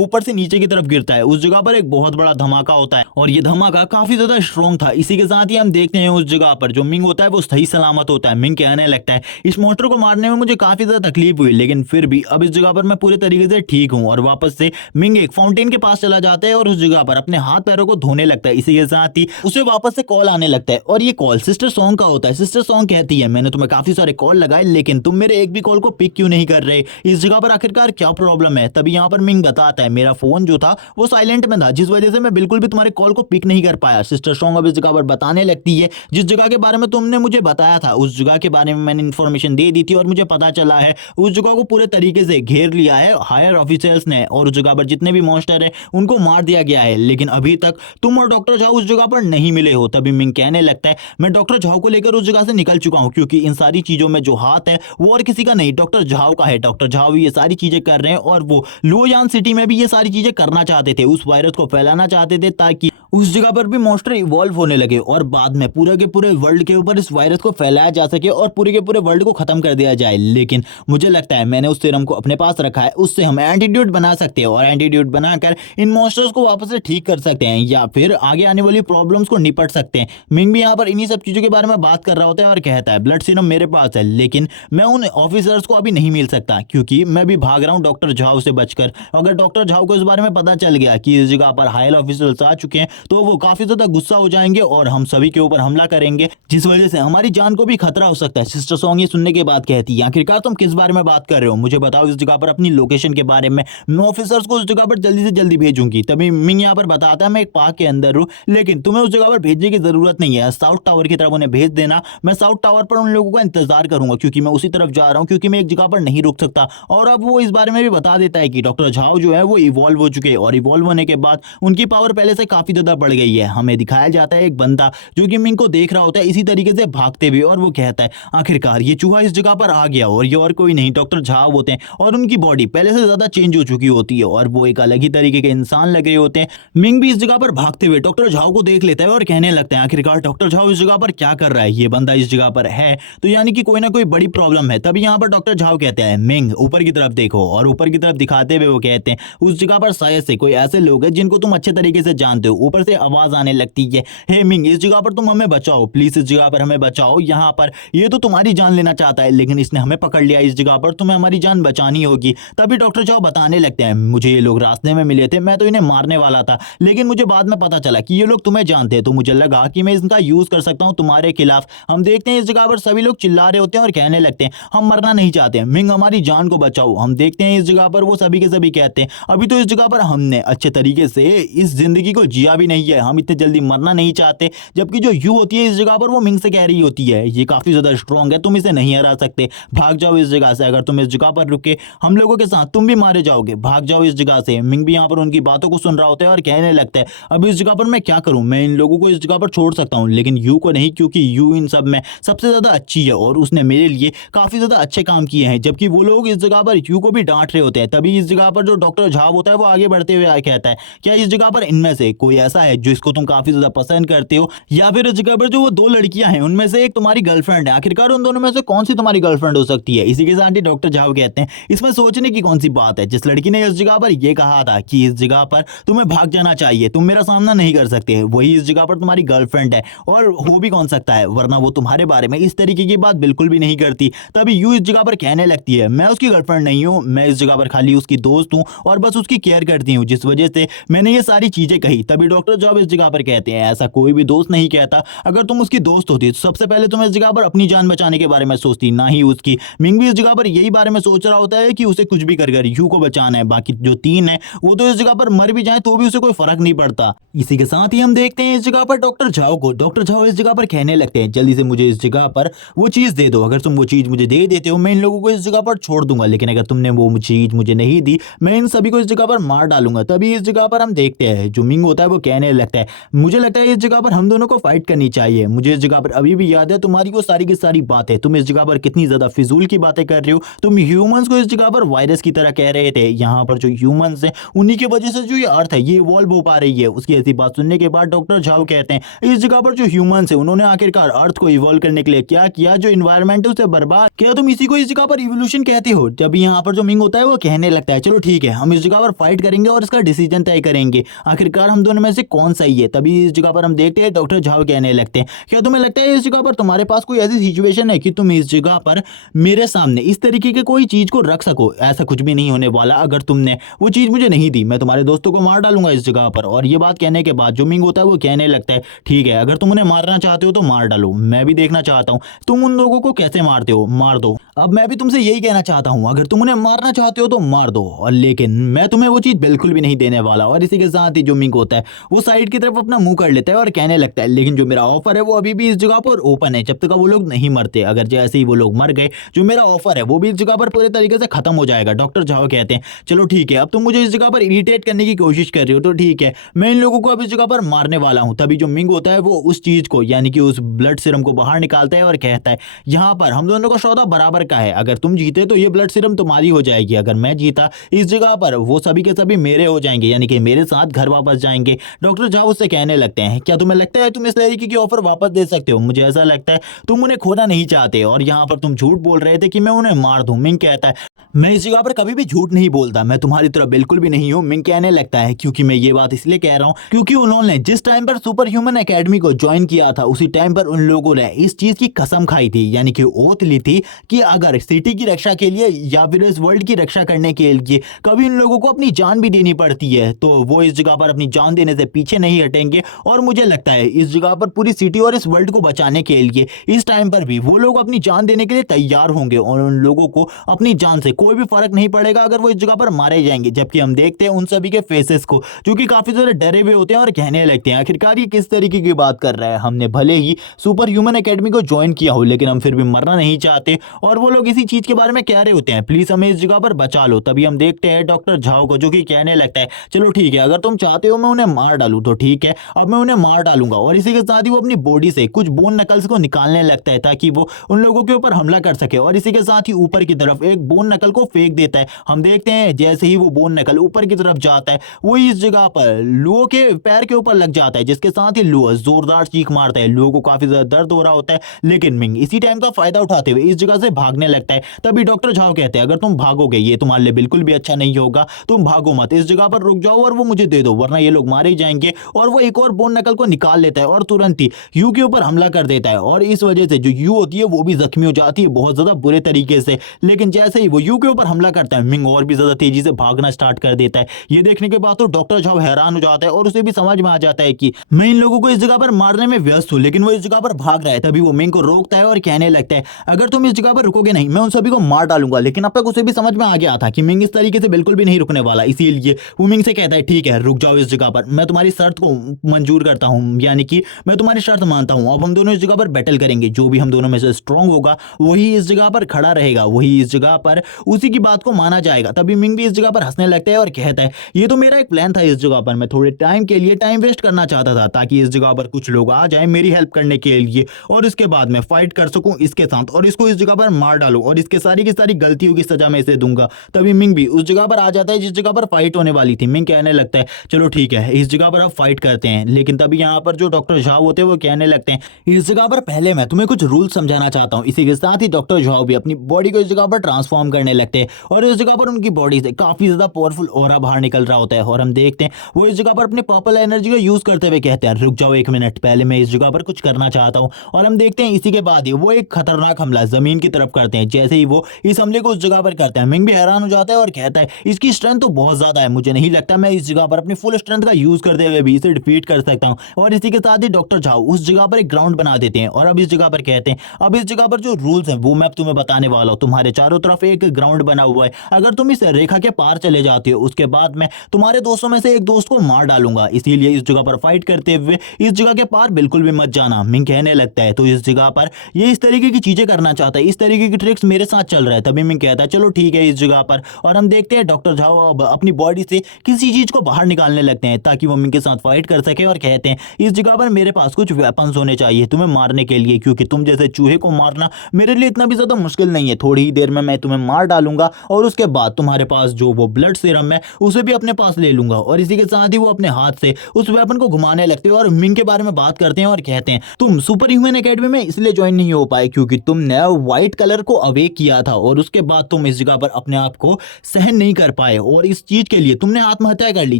ऊपर से नीचे की तरफ गिरता है उस जगह पर एक बहुत बड़ा धमाका होता है और ये धमाका काफी ज्यादा स्ट्रॉन्ग था। इसी के साथ ही हम देखते हैं उस जगह पर जो मिंग होता है वो सही सलामत होता है। मिंग कहने लगता है इस मॉन्स्टर को मारने में मुझे काफी ज्यादा तकलीफ हुई, लेकिन फिर भी अब इस जगह पर मैं पूरे तरीके से ठीक हूँ। और वापस से मिंग एक फाउंटेन के पास चला जाता है और उस जगह पर अपने हाथ पैरों को धोने लगता है। इसी के साथ ही उसे वापस से कॉल आने लगता है और ये कॉल सिस्टर सॉन्ग का होता है। सिस्टर सॉन्ग कहती है मैंने तुम्हें काफी सारे कॉल लगाए लेकिन तुम मेरे एक भी कॉल को पिक क्यों नहीं कर रहे, इस जगह पर आखिरकार क्या प्रॉब्लम है। तभी यहाँ पर मिंग बताता है मेरा फोन जो था वो साइलेंट में था जिस वजह से मैं बिल्कुल भी तुम्हारे कॉल को पिक नहीं कर पाया। सिस्टर सॉन्ग अब इस जगह पर बताने लगती है जिस जगह के बारे में तुमने मुझे बताया था उस जगह के बारे में मैंने इन्फॉर्मेशन दे दी थी और मुझे पता चला है उस जगह को पूरे तरीके से घेर लिया है हायर ऑफिसर्स ने और उस जगह पर जितने भी मॉन्स्टर है उनको मार दिया गया है, लेकिन अभी तक तुम और डॉक्टर झाओ उस जगह पर नहीं मिले हो। तभी मिंग कहने लगता है मैं डॉक्टर झाओ को लेकर उस जगह से निकल चुका हूं क्योंकि इन सारी चीजों में जो हाथ है वो और किसी का नहीं डॉक्टर झाओ का है। डॉक्टर झाओ ये सारी चीजें कर रहे हैं और वो लुओयान सिटी में भी ये सारी चीजें करना चाहते थे, उस वायरस को फैलाना चाहते थे ताकि उस जगह पर भी मॉन्स्टर इवॉल्व होने लगे और बाद में पूरे के पूरे वर्ल्ड के ऊपर इस वायरस को फैलाया जा सके और पूरे के पूरे वर्ल्ड को खत्म कर दिया जाए। लेकिन मुझे लगता है मैंने उस सीरम को अपने पास रखा है, उससे हम एंटीडोट बना सकते हैं और एंटीडोट बनाकर इन मॉन्स्टर्स को वापस से ठीक कर सकते हैं या फिर आगे आने वाली प्रॉब्लम्स को निपट सकते हैं। मिंग भी यहाँ पर इन्हीं सब चीजों के बारे में बात कर रहा होता है और कहता है ब्लड सीरम मेरे पास है लेकिन मैं उन ऑफिसर्स को अभी नहीं मिल सकता क्योंकि मैं भी भाग रहा हूँ डॉक्टर झाओ से बचकर। अगर डॉक्टर झाओ को इस बारे में पता चल गया कि इस जगह पर हायर ऑफिसर्स आ चुके हैं तो वो काफी ज्यादा गुस्सा हो जाएंगे और हम सभी के ऊपर हमला करेंगे जिस वजह से हमारी जान को भी खतरा हो सकता है। सिस्टर सॉन्ग ये सुनने के बाद कहती है आखिरकार तुम किस बारे में बात कर रहे हो, मुझे बताओ इस जगह पर अपनी लोकेशन के बारे में, मैं ऑफिसर्स को उस जगह पर जल्दी से जल्दी भेजूंगी। तभी मिंग यहाँ पर बताता है मैं एक पार्क के अंदर हूँ लेकिन तुम्हें उस जगह पर भेजने की जरूरत नहीं है, साउथ टावर की तरफ उन्हें भेज देना, मैं साउथ टावर पर उन लोगों का इंतजार करूंगा क्योंकि मैं उसी तरफ जा रहा हूँ क्योंकि मैं एक जगह पर नहीं रुक सकता। और अब वो इस बारे में भी बता देता है कि डॉक्टर झाओ जो है वो इवॉल्व हो चुके हैं और इवॉल्व होने के बाद उनकी पावर पहले से काफी ज्यादा बढ़ गई है। हमें दिखाया जाता है एक बंदा जो कि मिंग को देख रहा होता है इसी तरीके से भागते हुए और वो कहता है आखिरकार ये चूहा इस जगह पर आ गया और ये और कोई नहीं डॉक्टर झाओ होते हैं और उनकी बॉडी पहले से ज्यादा चेंज हो चुकी होती है और वो एक अलग ही तरीके के इंसान लग रहे होते हैं। मिंग भी इस जगह पर भागते हुए डॉक्टर झाओ को देख लेता है और कहने लगता है आखिरकार डॉक्टर झाओ इस जगह पर क्या कर रहा है, ये बंदा इस जगह पर है तो यानी कि कोई ना कोई बड़ी प्रॉब्लम है। तभी यहाँ पर डॉक्टर झाओ कहते हैं मिंग ऊपर की तरफ देखो और ऊपर की तरफ दिखाते हुए वो कहते हैं उस जगह पर शायद से कोई ऐसे लोग हैं जिनको तुम अच्छे तरीके से जानते हो। ऊपर से आवाज आने लगती है हे मिंग इस जगह पर तुम हमें बचाओ प्लीज, इस जगह पर हमें बचाओ, यहाँ पर ये तो तुम्हारी जान लेना चाहता है लेकिन इसने हमें पकड़ लिया, इस जगह पर तुम्हें हमारी जान बचानी होगी। तभी डॉक्टर झाओ बताने लगते हैं मुझे ये लोग रास्ते में मिले थे, मैं तो इन्हें मारने वाला था लेकिन मुझे बाद में पता चला कि ये लोग तुम्हें जानते हैं तो मुझे लगा कि मैं इसका यूज कर सकता हूँ तुम्हारे खिलाफ। हम देखते हैं इस जगह पर सभी लोग चिल्ला रहे होते हैं और कहने लगते हैं हम मरना नहीं चाहते, मिंग हमारी जान को बचाओ। हम देखते हैं इस जगह पर वो सभी के सभी कहते हैं अभी तो इस जगह पर हमने अच्छे तरीके से इस जिंदगी को जिया भी नहीं है, हम इतने जल्दी मरना नहीं चाहते। जबकि जो यू होती है इस जगह पर वो मिंग से कह रही होती है ये काफी ज्यादा स्ट्रॉन्ग है, तुम इसे नहीं हरा सकते, भाग जाओ इस जगह से, अगर तुम इस जगह पर रुके हम लोगों के साथ तुम भी मारे जाओगे, भाग जाओ इस जगह से। मिंग भी यहाँ पर उनकी बातों को सुन रहा होता है और कहने लगता है अब इस जगह पर मैं क्या करूं, मैं इन लोगों को इस जगह पर छोड़ सकता हूं लेकिन यू को नहीं क्योंकि यू इन सब में सबसे ज्यादा अच्छी है और उसने मेरे लिए काफी ज्यादा अच्छे काम किए हैं। जबकि वो लोग इस जगह पर यू को भी डांट रहे होते हैं। तभी इस जगह पर जो डॉक्टर झाव होता है वो आगे बढ़ते हुए कहता है क्या इस जगह पर इनमें से कोई ऐसा है जो इसको तुम काफी ज्यादा पसंद करते हो या फिर इस जगह पर जो वो दो लड़कियां हैं उनमें से एक तुम्हारी गर्लफ्रेंड है, आखिरकार उन दोनों में से कौन सी तुम्हारी गर्लफ्रेंड हो सकती है। इसी के साथ ही डॉक्टर झाव कहते हैं इसमें सोचने की कौन सी बात है, जिस लड़की ने इस जगह पर यह कहा था कि इस जगह पर तुम्हें भाग जाना चाहिए, तुम मेरा सामना नहीं कर सकते, वही इस जगह पर तुम्हारी गर्लफ्रेंड है और हो भी कौन सकता है वरना वो तुम्हारे बारे में इस तरीके की बात बिल्कुल भी नहीं करती। तभी यू इस जगह पर कहने लगती है मैं उसकी गर्लफ्रेंड नहीं हूं, मैं इस जगह पर खाली उसकी दोस्त हूं और बस उसकी केयर करती हूं जिस वजह से मैंने ये सारी चीजें कही। तभी डॉक्टर झाव इस जगह पर कहते हैं ऐसा कोई भी दोस्त नहीं कहता, अगर तुम उसकी दोस्त होती तो सबसे पहले तुम इस जगह पर अपनी जान बचाने के बारे में सोचती ना ही उसकी। मिंग भी इस जगह पर यही बारे में सोच रहा होता है कि उसे कुछ भी कर यू को बचाना है, बाकी जो तीन है वो तो इस जगह पर मर भी जाए तो भी उसे कोई फर्क नहीं पड़ता। इसी के साथ ही हम देखते हैं इस जगह पर डॉक्टर झाव को, डॉक्टर झाव इस जगह पर कहने लगते हैं जल्दी से मुझे इस जगह पर वो चीज दे दो, अगर तुम वो चीज मुझे दे देते हो मैं इन लोगों को इस जगह पर छोड़ दूंगा लेकिन अगर तुमने वो चीज मुझे नहीं दी मैं इन सभी को इस जगह पर मार डालूंगा। तभी इस जगह पर हम देखते हैं जो मिंग होता है वो कहने लगता है मुझे लगता है इस जगह पर हम दोनों को फाइट करनी चाहिए। मुझे इस जगह पर अभी भी याद है तुम्हारी वो सारी की सारी बातें, तुम इस जगह पर कितनी ज्यादा फिजूल की बातें कर रहे हो। तुम ह्यूमंस को इस जगह पर वायरस की तरह कह रहे थे। यहाँ पर जो ह्यूमंस हैं उन्हीं की वजह से जो ये अर्थ है ये इवॉल्व हो पा रही है। उसकी ऐसी बात सुनने के बाद डॉक्टर झाओ कहते हैं इस जगह पर जो ह्यूमंस है उन्होंने आखिरकार अर्थ को इवॉल्व करने के लिए क्या किया, जो इन्वायरमेंट है उसे बर्बाद। क्या तुम इसी को इस जगह पर इवोल्यूशन कहते हो? जब यहाँ पर जो मिंग होता है वो कहने लगता है चलो ठीक है हम इस जगह पर फाइट करेंगे और इसका डिसीजन तय करेंगे आखिरकार हम दोनों में से कौन सही है। तभी इस जगह पर हम देखते हैं डॉक्टर झाओ कहने लगते हैं क्या तुम्हें लगता है इस जगह पर तुम्हारे पास कोई ऐसी सिचुएशन है कि तुम इस जगह पर मेरे सामने इस तरीके के कोई चीज को रख सको? ऐसा कुछ भी नहीं होने वाला। अगर तुमने वो चीज मुझे नहीं दी मैं तुम्हारे दोस्तों को मार डालूंगा इस जगह पर। और ये बात कहने के बाद जो मिंग होता है वो कहने लगता है ठीक है अगर तुम उन्हें मारना चाहते हो तो मार डालो, मैं भी देखना चाहता हूँ तुम उन लोगों को कैसे मारते हो, मार दो। अब मैं भी तुमसे यही कहना चाहता हूँ अगर तुम उन्हें मारना चाहते हो तो मार दो, और लेकिन मैं तुम्हें वो चीज बिल्कुल भी नहीं देने वाला। और इसी के साथ ही जो मिंग होता है वो साइड की तरफ अपना मुंह कर लेता है और कहने लगता है लेकिन जो मेरा ऑफर है वो अभी भी इस जगह पर ओपन है जब तक वो लोग नहीं मरते। अगर जैसे ही वो लोग मर गए जो मेरा ऑफर है वो भी इस जगह पर पूरे तरीके से खत्म हो जाएगा। डॉक्टर झाओ कहते हैं चलो ठीक है अब तुम मुझे इस जगह पर इरिटेट करने की कोशिश कर रहे हो तो ठीक है मैं इन लोगों को अब इस जगह पर मारने वाला हूं। तभी जो मिंग होता है वो उस चीज को यानी कि उस ब्लड सीरम को बाहर निकालता है और कहता है यहाँ पर हम दोनों का सौदा बराबर का है, अगर तुम जीते तो ये ब्लड सीरम तुम्हारी हो जाएगी, अगर मैं जीता इस जगह पर वो सभी के सभी मेरे हो जाएंगे यानी कि मेरे साथ घर वापस जाएंगे। डॉक्टर झाओ उससे कहने लगते हैं क्या तुम्हें लगता है तुम इस तरीके की ऑफर वापस दे सकते हो? मुझे ऐसा लगता है तुम उन्हें खोना नहीं चाहते और यहाँ पर तुम झूठ बोल रहे थे कि मैं उन्हें मार दूं। मिंग कहता है मैं इस जगह पर कभी भी झूठ नहीं बोलता, मैं तुम्हारी तरह बिल्कुल भी नहीं हूँ। मिंग कहने लगता है क्योंकि मैं ये बात इसलिए कह रहा हूँ क्योंकि उन्होंने जिस टाइम पर सुपर ह्यूमन एकेडमी को ज्वाइन किया था उसी टाइम पर उन लोगों ने इस चीज की कसम खाई थी यानी कि ओथ ली थी कि अगर सिटी की रक्षा के लिए या फिर इस वर्ल्ड की रक्षा करने के लिए कभी इन लोगों को अपनी जान भी देनी पड़ती है तो वो इस जगह पर अपनी जान देने से पीछे नहीं हटेंगे। और मुझे लगता है इस जगह पर पूरी सिटी और इस वर्ल्ड को बचाने के लिए इस टाइम पर भी वो लोग अपनी जान देने के लिए तैयार होंगे और उन लोगों को अपनी जान से कोई भी फर्क नहीं पड़ेगा अगर वो इस जगह पर मारे जाएंगे। जबकि हम देखते हैं उन सभी के फेसेस को जो कि काफी ज्यादा डरे हुए होते हैं और कहने लगते हैं आखिरकार ये किस तरीके की बात कर रहा है, हमने भले ही सुपर ह्यूमन एकेडमी को ज्वाइन किया हो लेकिन हम फिर भी मरना नहीं चाहते और वो लोग इसी चीज के बारे में कह रहे होते हैं प्लीज हमें इस जगह पर बचा लो। तभी हम देखते हैं डॉक्टर झाओ को जो कि कहने लगता है चलो ठीक है अगर तुम चाहते हो मैं उन्हें मार डालूं तो ठीक है अब मैं उन्हें मार डालूंगा। और इसी के साथ ही वो अपनी बॉडी से कुछ बोन नकल्स को निकालने लगता है ताकि वो उन लोगों के ऊपर हमला कर सके और इसी के साथ ही ऊपर की तरफ एक बोन नकल को फेंक देता है। हम देखते हैं जैसे ही वो बोन नकल ऊपर की तरफ जाता है वो इस जगह पर लुओ के पैर के ऊपर लग जाता है जिसके साथ ही लुओ जोरदार चीख मारता है। लुओ को काफी ज्यादा दर्द हो रहा होता है लेकिन मिंग इसी टाइम का फायदा उठाते हुए इस जगह से भागने लगता है। तभी डॉक्टर झाओ कहते हैं अगर तुम भागोगे ये तुम्हारे लिए बिल्कुल भी अच्छा नहीं होगा, तुम भागो मत, इस जगह पर रुक जाओ और वो मुझे दे दो वरना ये लोग मारे ही जाएंगे। और वो एक और बोन नकल को निकाल लेता है और तुरंत ही यू के ऊपर हमला कर देता है और इस वजह से जो यू होती है वो भी जख्मी हो जाती है बहुत ज्यादा बुरे तरीके से। लेकिन जैसे ही वो यू के ऊपर हमला करता है मिंग और भी ज्यादा तेजी से भागना स्टार्ट कर देता है। ये देखने के बाद तो डॉक्टर झाओ हैरान हो जाता है और उसे भी समझ में आ जाता है कि मैं इन लोगों को इस जगह पर मारने में व्यस्त हूँ लेकिन वो इस जगह पर भाग रहा है। तभी वो मिंग को रोकता है और कहने लगता है अगर तुम इस जगह पर रुकोगे नहीं मैं उन सभी को मार डालूंगा। लेकिन अब तक उसे भी समझ में आ गया था कि मिंग इस तरीके से बिल्कुल भी नहीं रुकने वाला, इसीलिए वो मिंग से कहता है ठीक है रुक जाओ इस जगह पर, मैं तुम्हारी शर्त को मंजूर करता हूँ यानी कि मैं तुम्हारी शर्त मानता हूँ। अब हम दोनों इस जगह पर बैटल करेंगे, जो भी हम दोनों में से स्ट्रांग होगा वही इस जगह पर खड़ा रहेगा, वही इस जगह पर उसी की बात को माना जाएगा। तभी मिंग भी इस जगह पर हंसने लगता है और कहता है ये तो मेरा एक प्लान था, इस जगह पर मैं थोड़े टाइम के लिए टाइम वेस्ट करना चाहता था ताकि इस जगह पर कुछ लोग आ जाएं मेरी हेल्प करने के लिए और इसके बाद मैं फाइट कर सकूं इसके साथ और इसको इस जगह पर मार डालूं और इसके सारी की सारी गलतियों की सजा मैं इसे दूंगा। तभी मिंग भी उस जगह पर आ जाता है जिस जगह पर फाइट होने वाली थी। मिंग कहने लगता है चलो ठीक है इस जगह पर अब फाइट करते हैं। लेकिन तभी यहाँ पर जो डॉक्टर झाओ होते हैं वो कहने लगते हैं इस जगह पर पहले मैं तुम्हें कुछ रूल समझाना चाहता हूँ। इसी के साथ ही डॉक्टर झाओ भी अपनी बॉडी को इस जगह पर ट्रांसफॉर्म करने लगते हैं और इस जगह पर उनकी बॉडी से काफी ज्यादा पावरफुल ऑरा बाहर निकल रहा होता है और हम देखते हैं वो इस जगह पर अपने पर्पल एनर्जी को यूज करते हुए कहते हैं रुक जाओ एक मिनट, पहले मैं इस जगह पर कुछ करना चाहता हूँ। और हम देखते हैं इसी के बाद ही वो एक खतरनाक हमला जमीन की तरफ करते हैं। जैसे ही वो इस हमले को उस जगह पर करते हैं मिंग भी हैरान हो जाता है और कहता है इसकी स्ट्रेंथ तो बहुत ज्यादा है, मुझे नहीं लगता मैं इस जगह पर अपनी फुल स्ट्रेंथ का यूज करते हुए भी इसे डिफीट कर सकता हूँ। और इसी के साथ ही डॉक्टर झाओ उस जगह पर एक ग्राउंड बना देते हैं और अब इस जगह पर कहते हैं अब इस जगह पर जो रूल्स हैं वो मैं अब तुम्हें बताने वाला हूँ। तुम्हारे चारों तरफ एक ग्राउंड बना हुआ है, अगर तुम इस रेखा के पार चले जाते हो उसके बाद मैं तुम्हारे दोस्तों में से एक दोस्त को मार डालूंगा, इसीलिए इस जगह पर फाइट करते हुए इस जगह के पार बिल्कुल भी मत जाना। मिंग कहने लगता है तो इस जगह पर ये इस तरीके की चीजें करना चाहता है, इस तरीके की ट्रिक्स मेरे साथ चल रहा है। तभी मिंग कहता है चलो ठीक है इस जगह पर। और हम देखते हैं डॉक्टर झाओ अब अपनी बॉडी से किसी चीज को बाहर निकालने लगते हैं ताकि वो मिंग के साथ फाइट कर सके और कहते हैं इस जगह पर मेरे पास कुछ वेपन्स होने चाहिए तुम्हें मारने के लिए, क्योंकि तुम जैसे चूहे को मारना मेरे लिए इतना भी ज्यादा मुश्किल नहीं है। थोड़ी ही देर में मैं तुम्हें मार डालूंगा और उसके बाद तुम्हारे पास जो वो ब्लड सीरम है उसे भी अपने पास ले लूंगा। और इसी के साथ ही वो अपने हाथ से उस वेपन को घुमाने लगते हैं और मिंग के बारे में बात करते हैं और कहते हैं तुम सुपर ह्यूमन एकेडमी में इसलिए ज्वाइन नहीं हो पाए क्योंकि तुमने व्हाइट कलर को अवेक किया था और उसके बाद तुम इस जगह पर अपने आप को सहन नहीं कर पाए और इस चीज के लिए तुमने आत्महत्या कर ली,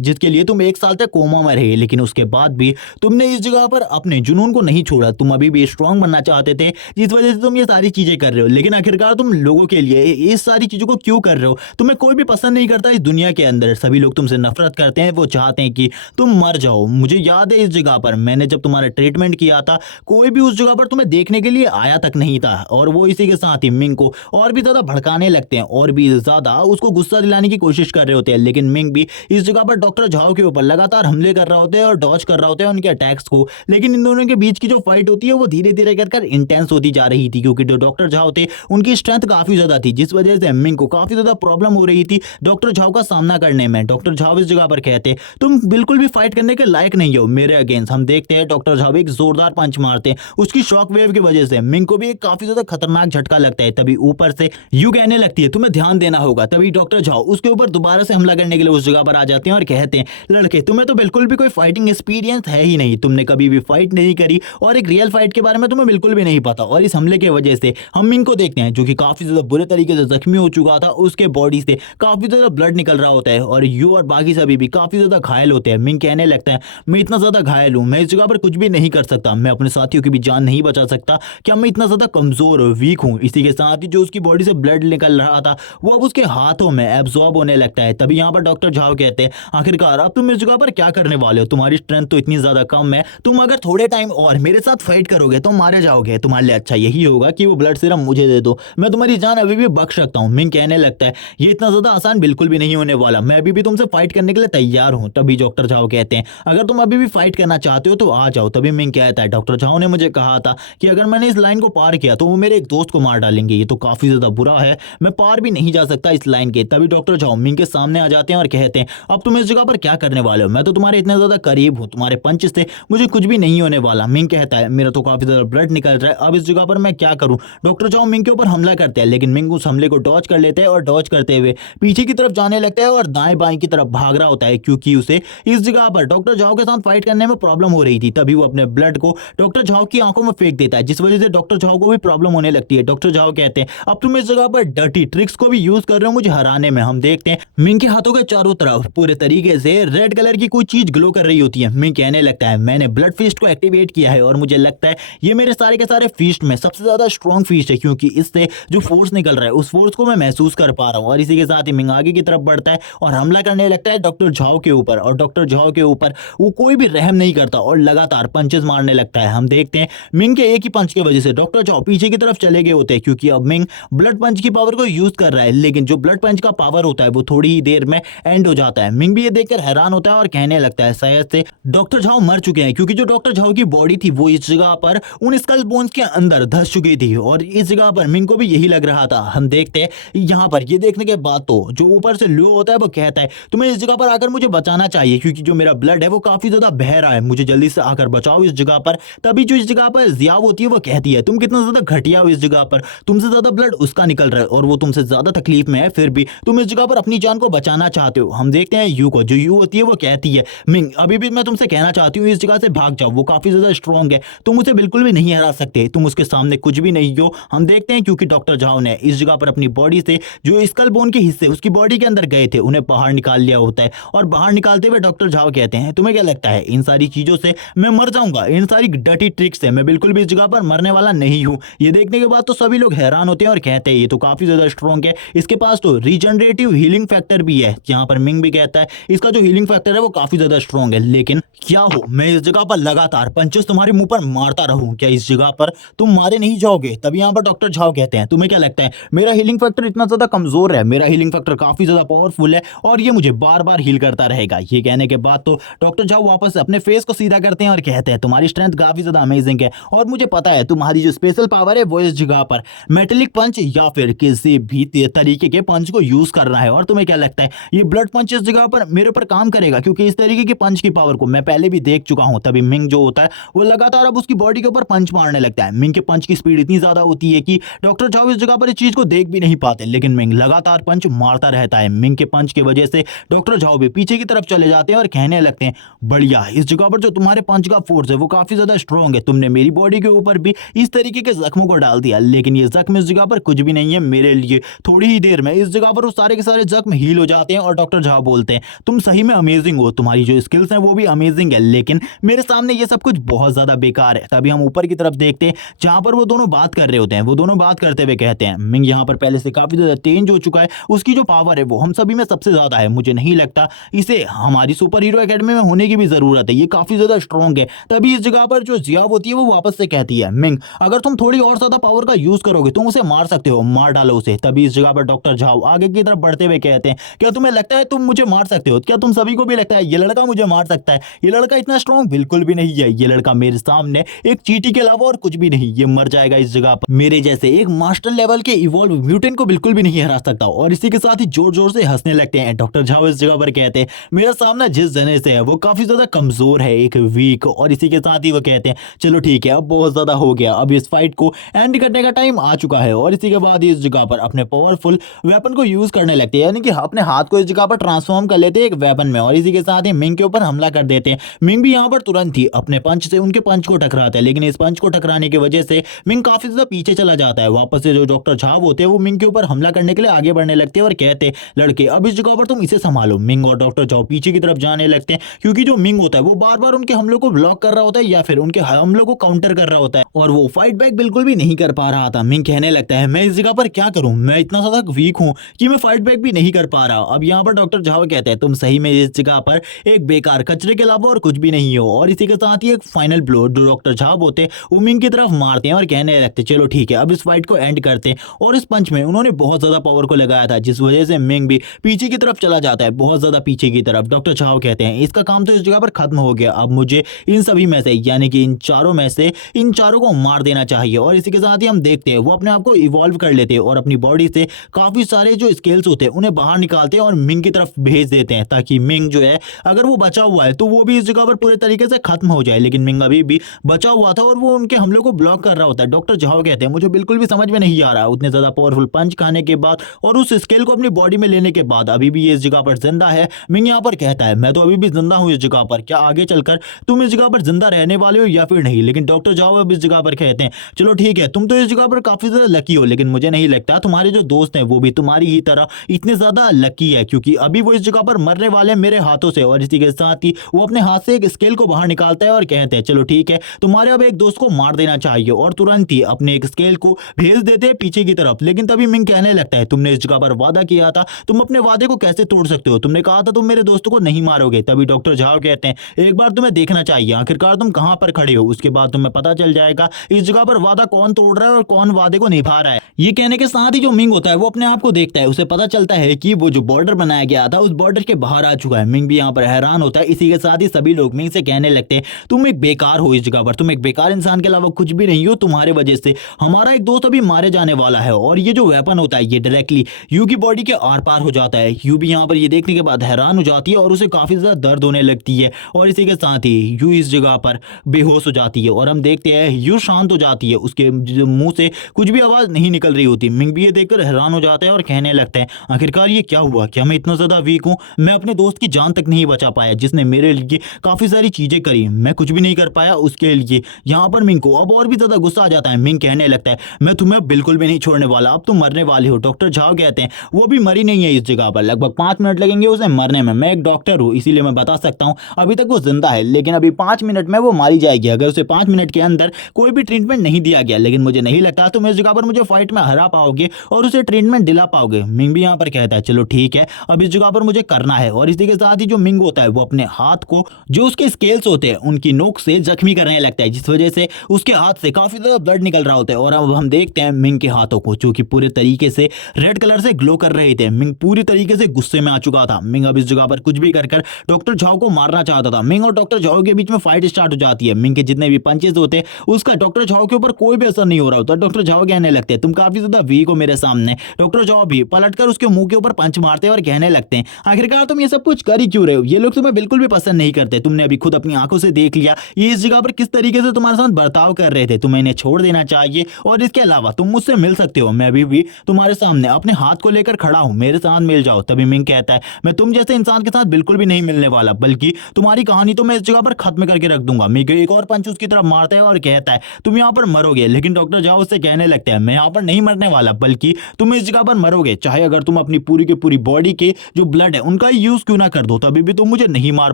जिसके लिए तुम 1 साल तक कोमा में रहे। लेकिन उसके बाद भी तुमने इस जगह पर अपने जुनून को नहीं छोड़ा, तुम अभी भी स्ट्रांग बनना चाहते थे, जिस वजह से तुम ये सारी चीजें कर रहे हो। लेकिन आखिरकार तुम लोगों के लिए इस सारी चीजों को क्यों कर रहे हो? तुम्हें कोई भी पसंद नहीं करता इस दुनिया के अंदर, सभी लोग तुमसे नफरत करते हैं, वो चाहते हैं कि तुम मर जाओ। मुझे याद है इस जगह पर मैंने जब तुम्हारा ट्रीटमेंट किया था कोई भी उस जगह पर तुम्हें देखने के लिए आया तक नहीं था। और वो इसी के साथ ही मिंग को और भी ज्यादा भड़काने लगते हैं और भी ज्यादा उसको गुस्सा दिलाने की कोशिश कर रहे होते हैं। लेकिन मिंग भी इस जगह पर डॉक्टर झाओ के ऊपर लगातार हमले कर रहा होता है और डॉज कर रहा होता है उनके अटैक्स को। लेकिन इन दोनों के बीच की जो फाइट होती है वो धीरे धीरे कर इंटेंस होती जा रही थी, क्योंकि जो डॉक्टर झाओ थे उनकी स्ट्रेंथ काफी ज्यादा थी, जिस वजह से मिंग को काफी ज्यादा प्रॉब्लम हो रही थी डॉक्टर झाओ का सामना करने में। डॉक्टर झाओ इस जगह पर कहते तुम बिल्कुल भी फाइट करने के लायक नहीं हो मेरे अगेंस्ट। हम देखते हैं डॉक्टर झाओ एक जोरदार पंच मारते हैं, उसकी शॉक वेव की वजह से मिंग को भी एक काफी ज्यादा खतरनाक झटका लगता है। तभी ऊपर से यू कहने लगती है तुम्हें ध्यान देना होगा। तभी डॉक्टर झाओ उसके ऊपर दोबारा से हमला करने के लिए उस जगह पर आ जाते हैं और कहते हैं लड़के तुम्हें तो बिल्कुल भी कोई फाइटिंग एक्सपीरियंस है ही नहीं, तुमने कभी भी फाइट नहीं करी और एक रियल फाइट के बारे में तुम्हें बिल्कुल भी नहीं पता। और इस हमले की वजह से हम मिंग को देखते हैं जो कि काफी ज्यादा बुरे तरीके से जख्मी हो चुका था, उसके बॉडी से काफी ज्यादा ब्लड निकल रहा होता है और यू और बाकी सभी भी काफी ज्यादा घायल होते हैं। मिंग कहने लगता है मैं इतना ज्यादा घायल हूं, मैं इस जगह पर कुछ भी नहीं कर सकता, मैं अपने साथियों की भी जान नहीं बचा सकता, क्या मैं इतना ज्यादा कमजोर वीक हूं। इसी के साथ ही जो उसकी बॉडी से ब्लड निकल रहा था वो अब उसके हाथों में एब्जॉर्ब होने लगता है। तभी यहाँ पर डॉक्टर झाओ कहते हैं आखिरकार अब तुम इस जगह पर क्या करने वाले हो, तुम्हारी स्ट्रेंथ तो इतनी ज्यादा कम है, तुम अगर थोड़े टाइम और मेरे साथ फाइट करोगे तो मारे जाओगे, तुम्हारे लिए अच्छा यही होगा कि वो ब्लड सीरम मुझे दे दो, मैं तुम्हारी जान अभी भी बख्श सकता हूँ। मिंग कहने लगता है ये इतना ज्यादा आसान बिल्कुल भी नहीं होने वाला, मैं अभी भी तुमसे फाइट करने के लिए तैयार हूँ। तभी डॉक्टर झाओ कहते हैं अगर तुम अभी भी फाइट करना चाहते हो तो आ जाओ। तभी मिंग कहता है डॉक्टर झाओ ने मुझे कहा था कि अगर मैंने इस लाइन को पार किया तो वो मेरे एक दोस्त को मार डालेंगे, ये तो काफी ज्यादा बुरा है, मैं पार भी नहीं जा सकता इस लाइन के। तभी डॉक्टर झाओ मिंग के सामने आ जाते हैं और कहते हैं अब तुम इस जगह पर क्या करने वाले हो, मैं तो तुम्हारे इतने ज्यादा करीब हूँ, तुम्हारे पंच से मुझे कुछ भी नहीं होने वाला। मिंग कहता है मेरा तो काफी ज्यादा ब्लड निकल रहा है, अब इस जगह पर मैं क्या करूं। डॉक्टर झाओ मिंग के ऊपर हमला करते हैं लेकिन मिंग उस हमले को डॉज कर लेते हैं और डॉज करते हुए पीछे की तरफ जाने लगता है और दाएं बाएं की तरफ भाग रहा होता है, क्योंकि उसे इस जगह पर डॉक्टर झाओ के साथ फाइट करने में प्रॉब्लम हो रही थी। तभी वो अपने ब्लड को डॉक्टर झाओ की आंखों में फेंक देता है, जिस वजह से डॉक्टर झाओ को भी प्रॉब्लम होने लगती है। डॉक्टर झाओ कहते हैं अब तुम इस जगह पर डर्टी ट्रिक्स को भी यूज कर रहे हो मुझे हराने में। हम देखते हैं मिंग के हाथों के चारों तरफ पूरे तरीके से रेड कलर की कोई चीज ग्लो कर रही होती है। मिंग कहने लगता है मैंने ब्लड फिस्ट को एक्टिवेट किया है और मुझे लगता है ये मेरे सारे के सारे फिस्ट में सबसे ज्यादा स्ट्रॉन्ग फिस्ट है, क्योंकि इससे जो फोर्स निकल रहा है उस फोर्स को मैं महसूस कर पा रहा हूँ। और इसी के साथ ही मिंग आगे की तरफ बढ़ता है और हमला करने लगता है डॉक्टर झाओ के ऊपर। और डॉक्टर झाओ के ऊपर वो कोई भी रहम नहीं करता और लगातार पंचेस मारने लगता है। हम देखते हैं मिंग के एक ही पंच की वजह से डॉक्टर झाओ पीछे की तरफ चले गए होते हैं, क्योंकि अब मिंग ब्लड पंच की पावर को यूज कर रहा है। लेकिन जो ब्लड पंच का पावर होता है वो थोड़ी ही देर में एंड हो जाता है। मिंग भी ये देखकर हैरान होता है और कहने लगता है शायद से डॉक्टर झाओ मर चुके हैं, क्योंकि जो डॉक्टर झाओ की बॉडी थी वो इस जगह पर उन स्कल बोन्स के अंदर धंस चुकी थी और इस जगह पर मिंग को भी यही लग रहा था। हम देखते हैं यहाँ पर ये देखने के बाद तो जो ऊपर से ल्यू होता है वो कहता है तुम्हें इस जगह पर आकर मुझे बचाना चाहिए, क्योंकि जो मेरा ब्लड है वो काफी ज्यादा बह रहा है, मुझे जल्दी से आकर बचाओ इस जगह पर। तभी जो इस जगह पर जियाव होती है वो कहती है तुम कितना ज्यादा घटिया हो, इस जगह पर तुमसे ज्यादा ब्लड उसका निकल रहा है और वो तुमसे ज्यादा तकलीफ में है, फिर भी तुम इस जगह पर अपनी जान को बचाना चाहते हो। हम देखते हैं यू को, जो यू होती है वो कहती है मिंग अभी भी मैं तुमसे कहना चाहती हूँ इस जगह से भाग जाओ, वो काफी ज्यादा स्ट्रॉन्ग है, तुम उसे बिल्कुल भी नहीं हरा सकते, तुम उसके सामने कुछ भी नहीं हो। हम देखते हैं क्योंकि डॉक्टर झाओ ने इस जगह पर अपनी बॉडी से जो स्कल बोन के हिस्से उसकी बॉडी के अंदर गए थे उन्हें बाहर निकाल लिया होता है। और बाहर निकालते हुए डॉक्टर झाओ कहते हैं तुम्हें क्या लगता है इन सारी चीजों से मैं मर जाऊंगा, इन सारी डर्टी ट्रिक्स से मैं बिल्कुल भी इस जगह पर मरने वाला नहीं हूं। ये देखने के बाद तो सभी लोग हैरान होते हैं और कहते हैं ये तो काफी ज्यादा स्ट्रॉन्ग है, इसके पास तो रीजनरेटिव हीलिंग फैक्टर भी है। यहाँ पर मिंग भी कहता है इसका जो हीलिंग फैक्टर है वो काफी ज्यादा स्ट्रॉन्ग है, लेकिन क्या हो मैं इस जगह पर लगातार पंचेस तुम्हारे मुंह पर मारता रहूं, क्या इस जगह पर तुम मारे नहीं जाओगे। तभी यहाँ पर डॉक्टर झाओ कहते हैं तुम्हें क्या लगता है मेरा हीलिंग फैक्टर इतना ज्यादा कमजोर है, मेरा हीलिंग फैक्टर काफी ज्यादा पावरफुल है और ये मुझे बार बार हील करता रहेगा। ये कहने के बाद तो डॉक्टर झाओ वापस अपने फेस को सीधा करते हैं और कहते हैं तुम्हारी स्ट्रेंथ काफी ज्यादा अमेजिंग है और मुझे पता है तुम्हारी जो स्पेशल पावर है वो इस जगह पर मेटेलिक पंच या फिर किसी भी तरीके के पंच को यूज करना है। और तुम्हें क्या लगता है ये ब्लड पंच इस जगह पर मेरे ऊपर काम करेगा, क्योंकि इस तरीके तरीके की पंच की पावर को मैं पहले भी देख चुका हूं। तभी मिंग जो होता है वो लगातार अब उसकी बॉडी के ऊपर पंच मारने लगता है। मिंग के पंच की स्पीड इतनी ज्यादा होती है कि डॉक्टर झाओ इस जगह पर इस चीज को देख भी नहीं पाते, लेकिन मिंग लगातार पंच मारता रहता है। मिंग के पंच की वजह से डॉक्टर झाओ भी पीछे की तरफ चले जाते हैं और कहने लगते हैं, बढ़िया, इस जगह पर जो तुम्हारे पंच का फोर्स है वो काफी ज्यादा स्ट्रॉन्ग है। तुमने मेरी बॉडी के ऊपर भी इस तरीके के जख्मों को डाल दिया, लेकिन ये जख्म इस जगह पर कुछ भी नहीं है मेरे लिए। थोड़ी ही देर में इस जगह पर वो सारे के सारे जख्म हील हो जाते हैं और डॉक्टर झाओ बोलते हैं, तुम सही में अमेजिंग हो, तुम्हारी जो स्किल्स हैं वो भी अमेजिंग है, लेकिन मेरे सामने ये सब कुछ बहुत ज्यादा बेकार है। तभी हम ऊपर की तरफ देखते हैं जहां पर वो दोनों बात कर रहे होते हैं। वो दोनों बात करते हुए कहते हैं, मिंग यहाँ पर पहले से काफी ज्यादा चेंज हो चुका है, उसकी जो पावर है वो हम सभी में सबसे ज्यादा है। मुझे नहीं लगता इसे हमारी सुपर हीरो एकेडमी में होने की भी जरूरत है, ये काफी ज्यादा स्ट्रॉन्ग है। तभी इस जगह पर जो जिया होती है वो वापस से कहती है, मिंग अगर तुम थोड़ी और ज्यादा पावर का यूज करोगे तुम उसे मार सकते हो, मार डालो उसे। तभी इस जगह पर डॉक्टर झाओ आगे की तरफ बढ़ते हुए कहते हैं, क्या तुम्हें लगता है तुम मुझे मार सकते हो? क्या तुम सभी को भी लगता है ये लड़का मुझे मार सकता है? ये लड़का इतना स्ट्रॉन्ग बिल्कुल भी नहीं है। ये लड़का मेरे सामने एक चींटी के अलावा और कुछ भी नहीं, ये मर जाएगा इस जगह पर। मेरे जैसे एक मास्टर लेवल के इवॉल्व म्यूटेंट को बिल्कुल भी नहीं हरा सकता। और इसी के साथ ही जोर जोर से हंसने लगते हैं। डॉक्टर झाओ इस जगह पर कहते हैं, मेरा सामना जिस जने से है वो काफी ज्यादा कमजोर है, एक वीक। और इसी के साथ ही वो कहते हैं, चलो ठीक है, अब बहुत ज्यादा हो गया, अब इस फाइट को एंड करने का टाइम आ चुका है। और इसी के बाद इस जगह पर अपने पावरफुल वेपन को यूज करने लगते हैं, यानी कि अपने हाथ को इस जगह पर ट्रांसफॉर्म कर लेते हैं एक वेपन में। और इसी के साथ ही मिंग के ऊपर हमला कर देते हैं। मिंग भी यहाँ पर तुरंत ही अपने पंच से उनके पंच को टकराता है, लेकिन इस पंच को टकराने की वजह से मिंग काफी ज्यादा पीछे चला जाता है। वापस से जो डॉक्टर झाओ होते हैं वो मिंग के ऊपर हमला करने के लिए आगे बढ़ने लगते हैं और कहते हैं, लड़के अब इस जगह पर तुम इसे संभालो। मिंग और डॉक्टर झाओ पीछे की तरफ जाने लगते हैं, क्योंकि जो मिंग होता है वो बार बार उनके हमलों को ब्लॉक कर रहा होता है या फिर उनके हमलों को काउंटर कर रहा होता है, और वो फाइट बैक बिल्कुल भी नहीं कर पा रहा था। मिंग कहने लगता है, मैं इस जगह पर क्या करूं, मैं इतना ज्यादा वीक हूं कि मैं फाइट बैक भी नहीं कर पा रहा। अब यहाँ पर डॉक्टर झाओ कहते हैं, तुम सही में इस जगह पर एक बेकार कचरे के अलावा और कुछ भी नहीं हो। और इसी के साथ ही एक फाइनल ब्लो जो डॉक्टर झाओ होते हैं वो मिंग की तरफ मारते हैं और कहने लगते हैं, चलो ठीक है, अब इस फाइट को एंड करते हैं। और इस पंच में उन्होंने बहुत ज्यादा पावर को लगाया था, जिस वजह से मिंग भी पीछे की तरफ चला जाता है, बहुत ज्यादा पीछे की तरफ। डॉक्टर झाओ कहते हैं, इसका काम तो इस जगह पर खत्म हो गया, अब मुझे इन सभी में से यानी कि इन चारों में से इन चारों को मार देना चाहिए। और इसी के साथ ही हम देखते हैं वो अपने आप को इवॉल्व कर लेते हैं और अपनी बॉडी से काफी सारे जो स्केल्स होते हैं उन्हें बाहर निकालते हैं और मिंग की तरफ भेज देते हैं, ताकि मिंग जो है अगर वो बचा हुआ है तो वो भी इस जगह पर पूरे तरीके से खत्म हो जाए। लेकिन मिंग अभी भी बचा हुआ था और वो उनके हमलों को ब्लॉक कर रहा होता है। डॉक्टर झाओ कहते हैं, मुझे बिल्कुल भी समझ में नहीं आ रहा, उतने ज्यादा पावरफुल पंच खाने के बाद और उस स्केल को अपनी बॉडी में लेने के बाद अभी भी ये इस जगह पर जिंदा है। मिंग यहाँ पर कहता है, मैं तो अभी भी जिंदा हूँ इस जगह पर, क्या आगे चलकर तुम इस जगह पर जिंदा रहने वाले हो या फिर नहीं? लेकिन डॉक्टर झाओ अब इस जगह पर कहते हैं, चलो ठीक है, तुम तो इस जगह पर काफी ज्यादा लकी हो, लेकिन मुझे नहीं लगता तुम्हारे जो दोस्त हैं वो भी तुम्हारी ही तरह इतने ज्यादा लकी है, क्योंकि अभी वो इस जगह पर मरने वाले मेरे हाथों से। और इसी के साथ ही वो अपने हाथ से एक स्केल को बाहर निकालता है और कहते हैं, चलो ठीक है, तुम्हारे अब एक दोस्त को मार देना चाहिए। और तुरंत ही अपने एक स्केल को भेज देते हैं पीछे की तरफ। लेकिन तभी मिंग कहने लगता है, तुमने इस जगह पर वादा किया था, तुम अपने वादे को कैसे तोड़ सकते हो? तुमने कहा था तुम मेरे दोस्तों को नहीं मारोगे। तभी डॉक्टर झाओ कहते हैं, एक बार तुम्हें देखना चाहिए आखिरकार तुम कहां पर खड़े हो, उसके बाद तुम्हें पता चल जाएगा इस जगह पर वादा कौन तोड़ रहा है और कौन वादे को निभा रहा है। ये कहने के साथ ही जो मिंग होता है वो अपने आप को देखता है, उसे पता चलता है कि वो जो बॉर्डर बनाया गया था उस बॉर्डर के बाहर आ चुका है। मिंग भी यहाँ पर हैरान होता है। इसी के साथ ही सभी लोग मिंग से कहने लगते हैं, तुम एक बेकार हो इस जगह पर, तुम एक बेकार इंसान के अलावा कुछ भी नहीं हो, तुम्हारे वजह से हमारा एक दोस्त अभी मारे जाने वाला है। और ये जो वेपन होता है ये डायरेक्टली यू की बॉडी के आर पार हो जाता है। यू भी यहाँ पर ये देखने के बाद हैरान हो जाती है और उसे काफी ज्यादा दर्द होने लगती है। और इसी के साथ ही यू इस जगह पर बेहोश हो जाती है और हम देखते हैं यू शांत हो जाती है, उसके मुंह से कुछ भी आवाज नहीं निकल रही होती। मिंग भी ये देखकर हैरान हो जाता है और कहने लगता है, आखिरकार ये क्या हुआ, क्या मैं इतना ज्यादा वीक हूँ? मैं अपने दोस्त की जान तक नहीं बचा पाया जिसने मेरे लिए काफी सारी चीजें करी, मैं कुछ भी नहीं कर पाया उसके लिए। यहाँ पर मिंग को अब और भी ज्यादा गुस्सा आ जाता है। मिंग कहने लगता है, मैं तुम्हें बिल्कुल भी नहीं छोड़ने वाला, अब तुम मरने वाले हो। डॉक्टर झाओ कहते हैं, वो भी मरी नहीं है इस जगह पर, लगभग 5 मिनट लगेंगे उसे मरने में। मैं एक डॉक्टर हूँ इसीलिए मैं बता सकता हूँ अभी तक वो जिंदा है, लेकिन अभी 5 मिनट में वो मारी जाएगी अगर उसे 5 मिनट के अंदर कोई भी ट्रीटमेंट नहीं दिया गया। लेकिन मुझे नहीं लगता तुम इस जगह पर मुझे फाइट में हरा पाओगे और उसे ट्रीटमेंट दिला पाओगे। मिंग भी यहाँ पर कहता है, चलो ठीक है, अब इस जगह पर मुझे करना है। और इसी के साथ ही जो मिंग होता है वो अपने हाथ को जो उसके स्केल्स होते हैं उनकी नोक से जख्मी करने लगता है, जिस वजह से उसके हाथ से काफी ज्यादा ब्लड निकल रहा होता है। और अब हम देखते हैं मिंग के हाथों को जो कि पूरे तरीके से रेड कलर से ग्लो कर रहे थे। मिंग पूरी तरीके से गुस्से में आ चुका था। मिंग अब इस जगह पर कुछ भी कर डॉक्टर झाओ को मारना चाहता था। मिंग और डॉक्टर झाओ के बीच में फाइट स्टार्ट हो जाती है। मिंग के जितने भी पंचेस होते हैं उसका डॉक्टर झाओ के ऊपर कोई भी असर नहीं हो रहा होता। डॉक्टर झाओ कहने लगते हैं, तुम काफी ज्यादा वीक हो मेरे सामने। डॉक्टर झाओ भी पलटकर उसके मुंह के ऊपर पंच मारते हैं और कहने लगते हैं, आखिरकार तुम ये सब कुछ कर ही क्यों रहे हो? ये लोग तुम्हें बिल्कुल भी पसंद नहीं करते। तुमने अभी खुद अपनी आंखों से देख लिया ये इस जगह पर किस तरीके से तुम्हारे साथ बर्ताव कर रहे थे। तुम्हें इन्हें छोड़ देना चाहिए और इसके अलावा तुम मुझसे मिल सकते हो, मैं अभी भी तुम्हारे सामने अपने हाथ को लेकर खड़ा हूँ, मेरे साथ मिल जाओ। तभी मिंग कहता है मैं तुम जैसे इंसान के साथ बिल्कुल भी नहीं मिलने वाला, बल्कि तुम्हारी कहानी तो मैं इस जगह पर खत्म करके रख दूंगा। मिंग एक और पंच उसकी तरफ मारता है और कहता है तुम यहाँ पर मरोगे। लेकिन डॉक्टर झाओ उससे कहने लगते हैं मैं यहाँ पर नहीं मरने वाला, बल्कि तुम इस जगह पर मरोगे, चाहे अगर तुम अपनी पूरी की पूरी बॉडी के जो ब्लड है उनका यूज क्यों ना कर दो, तभी भी तुम मुझे नहीं मार